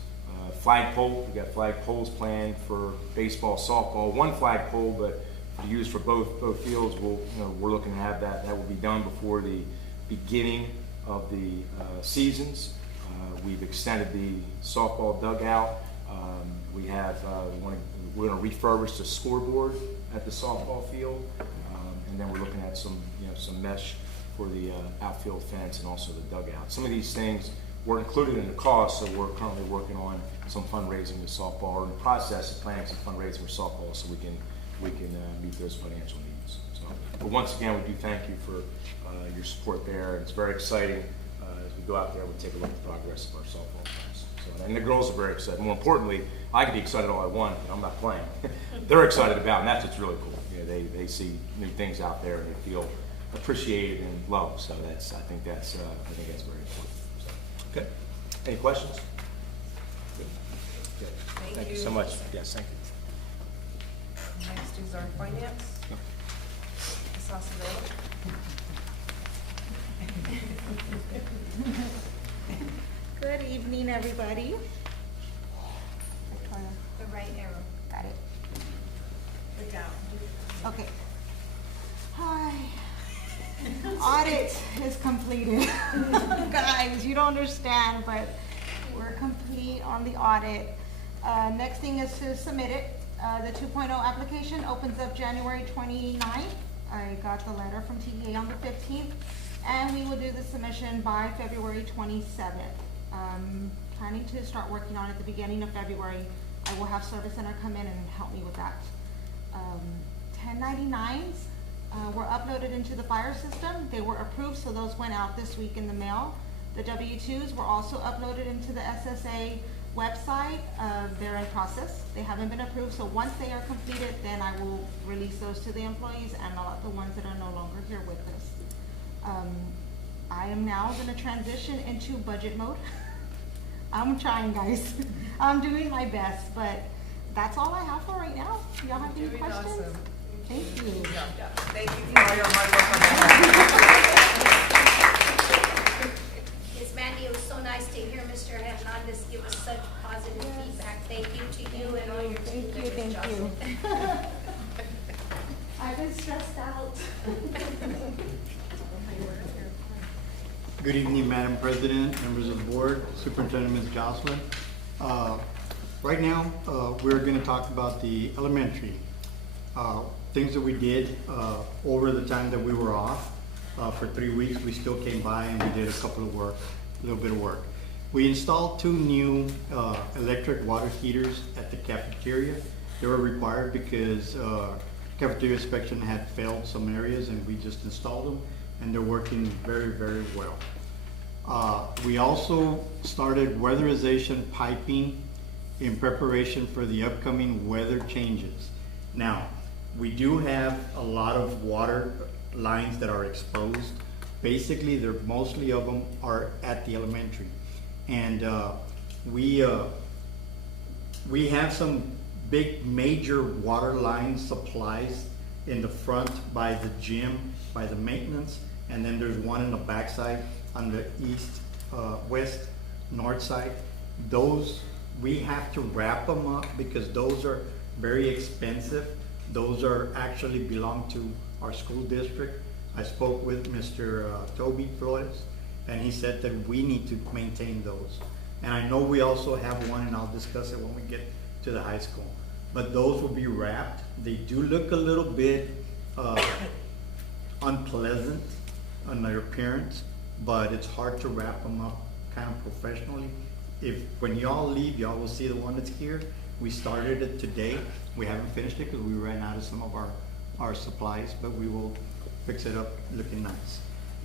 Flagpole, we've got flagpoles planned for baseball, softball. One flagpole, but used for both fields. We're looking to have that. That will be done before the beginning of the seasons. We've extended the softball dugout. We're going to refurbish the scoreboard at the softball field, and then we're looking at some mesh for the outfield fence and also the dugout. Some of these things were included in the cost, so we're currently working on some fundraising with softball, or in the process of planning some fundraising for softball, so we can meet those financial needs. So, but once again, we do thank you for your support there. It's very exciting as we go out there. We take a look at the progress of our softball teams. So, and the girls are very excited. More importantly, I can be excited all I want, but I'm not playing. They're excited about it, and that's what's really cool. They see new things out there, and they feel appreciated and loved. So I think that's very important. So, okay. Any questions? Good. Thank you so much. Yes, thank you. Next is our finance. Ms. Acevedo. Good evening, everybody. The right arrow. Got it. The down. Okay. Hi. Audit is completed. Guys, you don't understand, but we're complete on the audit. Next thing is to submit it. The 2.0 application opens up January 29th. I got the letter from TEA on the 15th, and we will do the submission by February 27th. Planning to start working on it at the beginning of February. I will have Service Center come in and help me with that. 1099s were uploaded into the fire system. They were approved, so those went out this week in the mail. The W-2s were also uploaded into the SSA website. They're in process. They haven't been approved, so once they are completed, then I will release those to the employees and the ones that are no longer here with us. I am now going to transition into budget mode. I'm trying, guys. I'm doing my best, but that's all I have for right now. Y'all have any questions? Awesome. Thank you. Thank you for all your hard work on that. Ms. Mandy, it was so nice to hear Mr. Hernandez give us such positive feedback. Thank you to you and all your team. Thank you. I've been stressed out. Good evening, Madam President, members of the board, Superintendent Ms. Jocelyn. Right now, we're going to talk about the elementary. Things that we did over the time that we were off. For 3 weeks, we still came by and we did a little bit of work. We installed 2 new electric water heaters at the cafeteria. They were required because cafeteria inspection had failed some areas, and we just installed them, and they're working very, very well. We also started weatherization piping in preparation for the upcoming weather changes. Now, we do have a lot of water lines that are exposed. Basically, mostly of them are at the elementary. And we have some big major water line supplies in the front by the gym, by the maintenance, and then there's one in the backside on the east, west, north side. Those, we have to wrap them up because those are very expensive. Those are actually belong to our school district. I spoke with Mr. Toby Flores, and he said that we need to maintain those. And I know we also have one, and I'll discuss it when we get to the high school. But those will be wrapped. They do look a little bit unpleasant on their appearance, but it's hard to wrap them up kind of professionally. When y'all leave, y'all will see the one that's here. We started it today. We haven't finished it because we ran out of some of our supplies, but we will fix it up looking nice.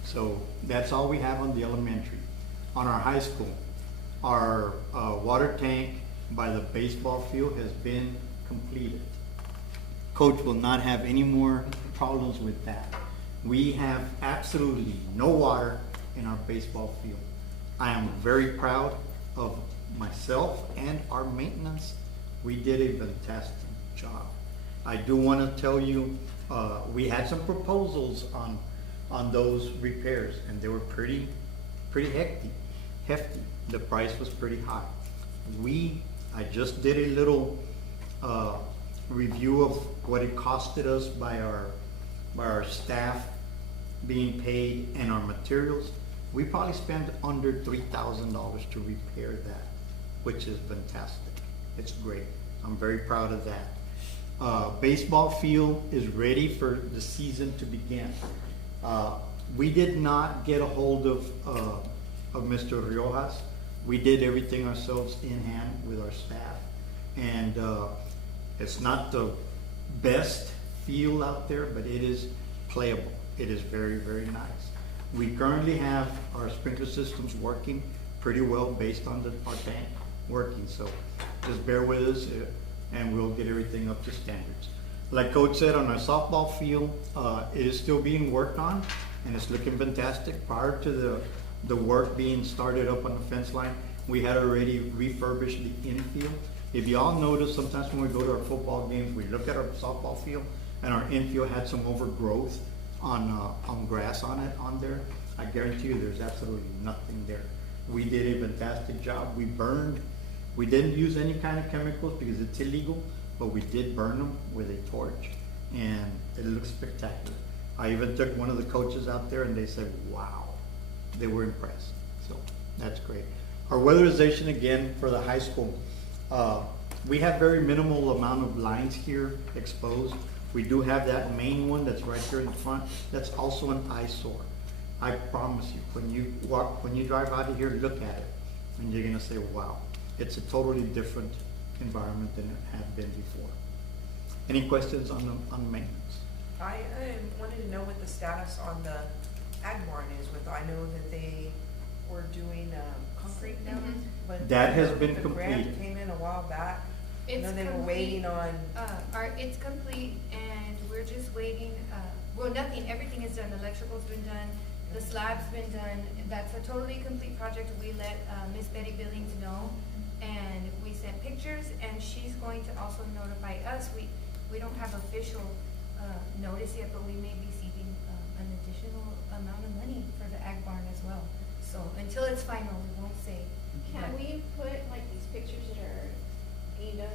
So that's all we have on the elementary. On our high school, our water tank by the baseball field has been completed. Coach will not have any more problems with that. We have absolutely no water in our baseball field. I am very proud of myself and our maintenance. We did a fantastic job. I do want to tell you, we had some proposals on those repairs, and they were pretty hefty. The price was pretty high. I just did a little review of what it costed us by our staff being paid and our materials. We probably spent under $3,000 to repair that, which is fantastic. It's great. I'm very proud of that. Baseball field is ready for the season to begin. We did not get a hold of Mr. Riojas. We did everything ourselves in hand with our staff. And it's not the best field out there, but it is playable. It is very, very nice. We currently have our sprinkler systems working pretty well based on our tank working. So just bear with us and we'll get everything up to standards. Like Coach said, on our softball field, it is still being worked on and it's looking fantastic. Prior to the work being started up on the fence line, we had already refurbished the infield. If y'all notice, sometimes when we go to our football games, we look at our softball field and our infield had some overgrowth on grass on there. I guarantee you there's absolutely nothing there. We did a fantastic job. We didn't use any kind of chemicals because it's illegal, but we did burn them with a torch and it looks spectacular. I even took one of the coaches out there and they said, wow, they were impressed. So that's great. Our weatherization again for the high school. We have very minimal amount of lines here exposed. We do have that main one that's right here in the front. That's also an eyesore. I promise you, when you drive out of here, look at it, and you're gonna say, wow, it's a totally different environment than it had been before. Any questions on the maintenance? I wanted to know what the status on the ag barn is with. I know that they were doing concrete now, but that has been the completed. grant came in a while back. It's I know they were complete. waiting on. It's complete, and we're just waiting. Well, nothing. Everything is done. The electrical's been done. The slab's been done. That's a totally complete project. We let Miss Betty Billings know, and we sent pictures, and she's going to also notify us. We don't have official notice yet, but we may be seeking an additional amount of money for the ag barn as well. So until it's final, we won't say. Can we put like these pictures that are being done,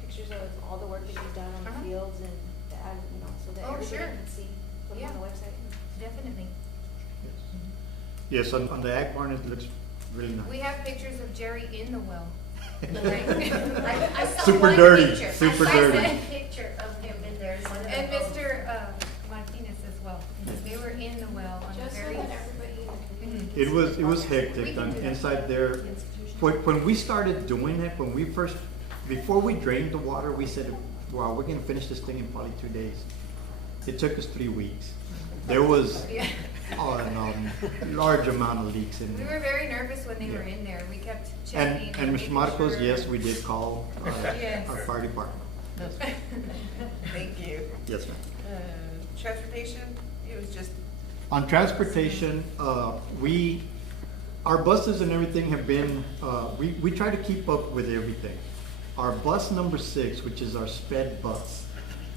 pictures of all the work that you've done on the fields and the ag, so that everybody can see, put them on the website? Definitely. Yes, on the ag barn, it looks really nice. We have pictures of Jerry in the well. I saw Super one dirty, picture. super I dirty. saw a picture of him in there. And Mr. Martinez as well. They were in the well on Just a so very. that everybody in the community. It was hectic inside there. When we started doing it, before we drained the water, we said, wow, we're gonna finish this thing in probably 2 days. It took us 3 weeks. There was large amount of leaks in We there. were very nervous when they were in there. We kept checking. And Mr. making Marcos, sure. yes, we did call Yes. our fire department. Thank you. Yes, ma'am. Transportation, it was just. On transportation, our buses and everything have been, we try to keep up with everything. Our bus number 6, which is our sped bus,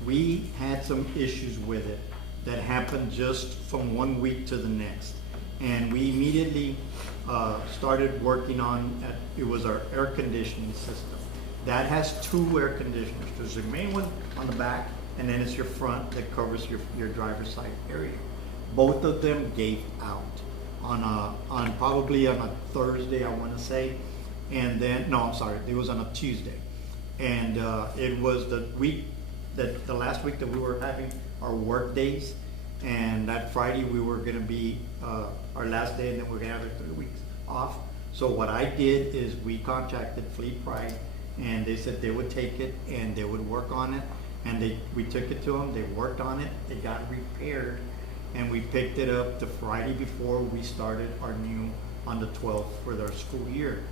we had some issues with it that happened just from 1 week to the next. And we immediately started working on, it was our air conditioning system. That has 2 air conditioners. There's the main one on the back, and then it's your front that covers your driver's side area. Both of them gave out on probably on a Thursday, I want to say, and then no, I'm sorry, it was on a Tuesday, and it was the last week that we were having our work days, and that Friday we were going to be our last day, and then we're going to have our 3 weeks off. So what I did is we contacted Fleet Pride, and they said they would take it and they would work on it, and we took it to them. They worked on it. It got repaired, and we picked it up the Friday before we started our new on the 12th for their school year.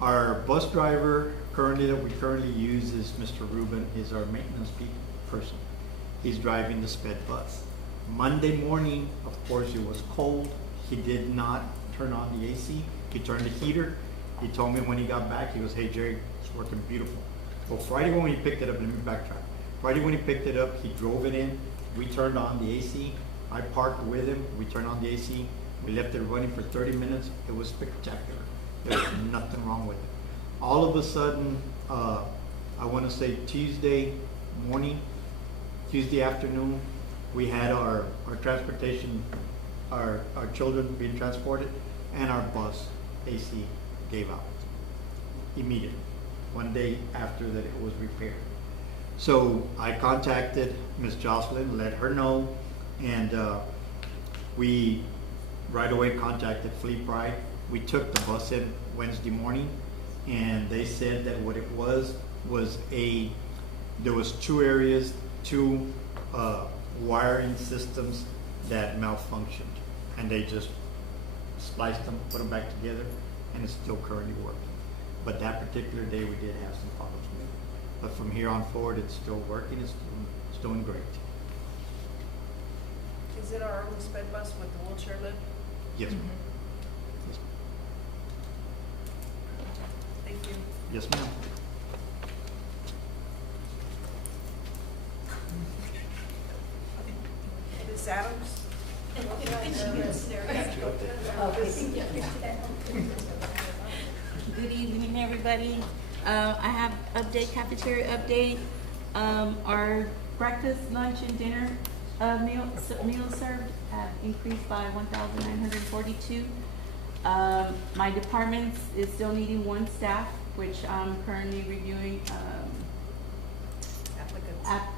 Our bus driver that we currently use is Mr. Ruben. Is our maintenance person. He's driving the sped bus. Monday morning, of course, it was cold. He did not turn on the AC. He turned the heater. He told me when he got back, he goes, "Hey Jerry, it's working beautiful." Well, Friday when we picked it up, let me backtrack. Friday when he picked it up, he drove it in. We turned on the AC. I parked with him. We turned on the AC. We left it running for 30 minutes. It was spectacular. There was nothing wrong with it. All of a sudden, I want to say Tuesday morning, Tuesday afternoon, we had our transportation, our children being transported, and our bus AC gave out immediately, one day after that it was repaired. So I contacted Ms. Jocelyn, let her know, and we right away contacted Fleet Pride. We took the bus in Wednesday morning, and they said that what it was there was 2 areas, 2 wiring systems that malfunctioned, and they just spliced them, put them back together, and it's still currently working. But that particular day we did have some problems with it. But from here on forward, it's still working, it's doing great. Is it our only sped bus with the wheelchair lift? Yes, ma'am. Yes, Thank you. yes, ma'am. Ms. Adams? Good evening, everybody. I have cafeteria update. Our breakfast, lunch, and dinner meals served have increased by 1,942. My department is still needing 1 staff, which I'm currently reviewing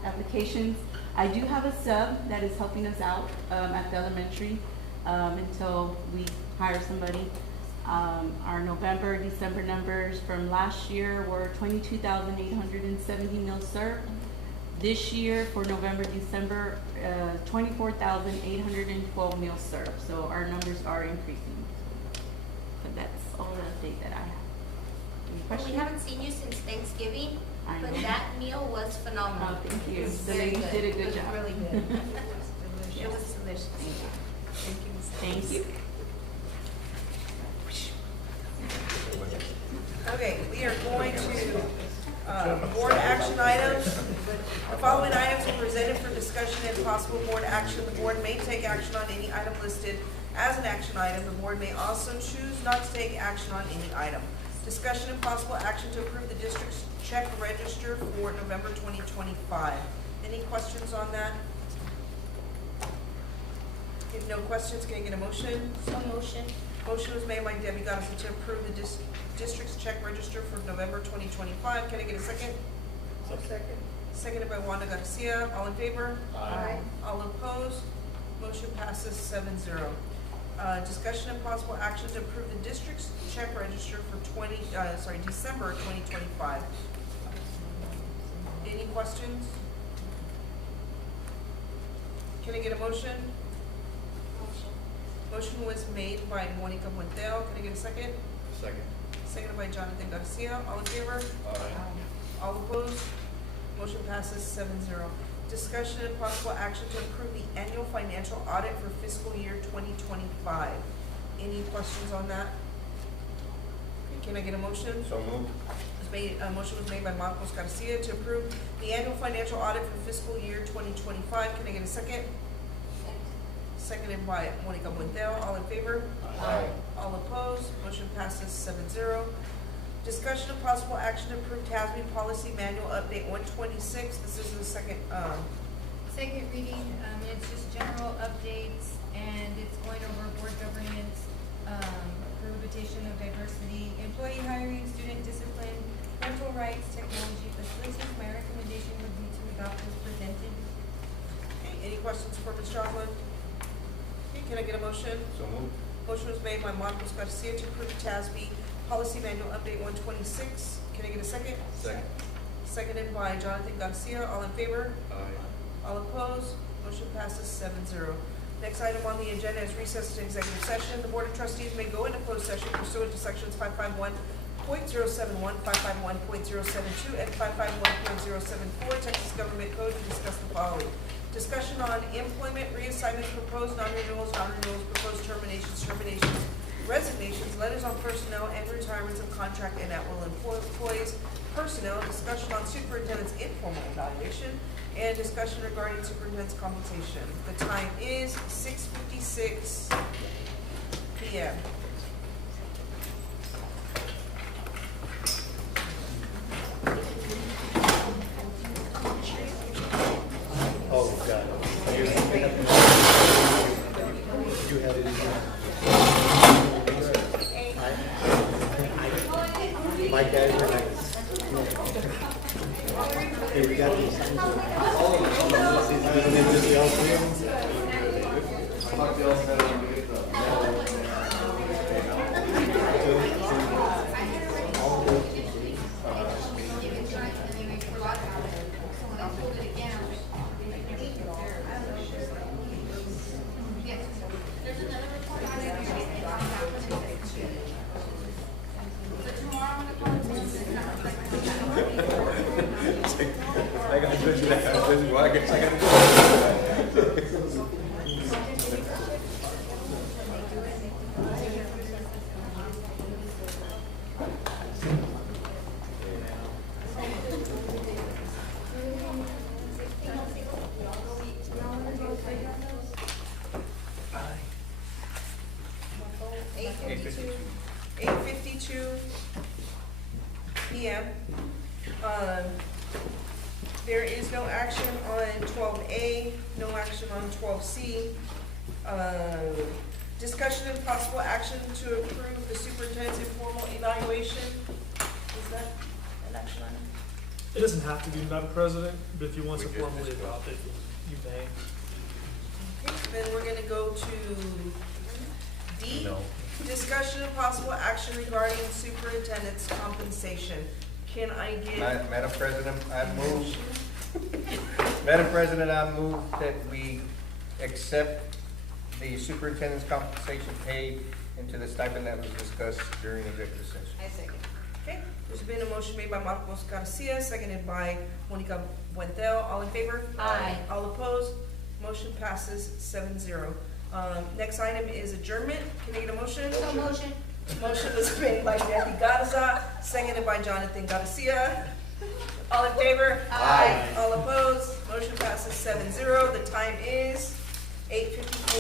applications. I do have a sub that is helping us out at the elementary until we hire somebody. Our November, December numbers from last year were 22,870 meals served. This year for November, December, 24,812 meals served. So our numbers are increasing. But that's all the update that I have. Any questions? We haven't seen you since Thanksgiving, I but know. that meal was phenomenal. Oh, thank you. It was The very ladies good. did a good It was job. really good. It was delicious. Thank you, Ms. Thank Adams. you. Okay, we are going to board action items. The following items are presented for discussion and possible board action. The board may take action on any item listed as an action item. The board may also choose not to take action on any item. Discussion and possible action to approve the district's check register for November 2025. Any questions on that? If no questions, can I get a motion? So motion. Motion was made by Debbie Gottesman to approve the district's check register for November 2025. Can I get a second? Second. Seconded by Wanda Garcia. All in favor? Aye. All opposed? Motion passes 7-0. Discussion and possible action to approve the district's check register for December 2025. Any questions? Can I get a motion? Motion was made by Monica Montel. Can I get a second? Second. Seconded by Jonathan Garcia. All in favor? All opposed? Motion passes 7-0. Discussion and possible action to approve the annual financial audit for fiscal year 2025. Any questions on that? Can I get a motion? So moved. A motion was made by Marcos Garcia to approve the annual financial audit for fiscal year 2025. Can I get a second? Seconded by Monica Montel. All in favor? Aye. All opposed? Motion passes 7-0. Discussion of possible action to approve TASB Policy Manual Update 126. This is the second, Second reading, it's just general updates, and it's going over board governance, prohibition of diversity, employee hiring, student discipline, parental rights, technology facilities. My recommendation would be to adopt as presented. okay, any questions for Ms. Jocelyn? Okay, can I get a motion? So moved. Motion was made by Marcos Garcia to approve TASB Policy Manual Update 126. Can I get a second? Second. Seconded by Jonathan Garcia. All in favor? Aye. All opposed? Motion passes 7-0. Next item on the agenda is recess to executive session. The Board of Trustees may go into closed session pursuant to sections 551.071, 551.072, and 551.074 Texas Government Code to discuss the following. Discussion on employment, reassignment, proposed non-renewals, proposed terminations, resignations, letters on personnel, and retirements of contract and at-will employees, personnel, discussion on superintendent's informal evaluation, and discussion regarding superintendent's compensation. The time is 6:56 p.m. Oh, God. You have it in here. My guys are like. Hey, we got these. And then just the all I got to do that. Well, I guess I got to do it. Eight fifty-two p.m. There is no action on 12A, no action on 12C. Discussion and possible action to approve the superintendent's informal evaluation. Is that an action item? It doesn't have to be, Madam President, but if you want to We just formally discussed. adopt it, you may. Okay, then we're gonna go to D. No. Discussion and possible action regarding superintendent's compensation. Can I get? Madam President, I move, Madam President, I move that we accept the superintendent's compensation paid into the stipend that was discussed during executive session. I second. Okay, there's been a motion made by Marcos Garcia, seconded by Monica Buentel. All in favor? Aye. All opposed? Motion passes 7-0. Next item is adjournment. Can I get a motion? So motion. Motion was made by Jackie Garza, seconded by Jonathan Garcia. All in favor? Aye. All opposed? Motion passes 7-0. The time is 8:54.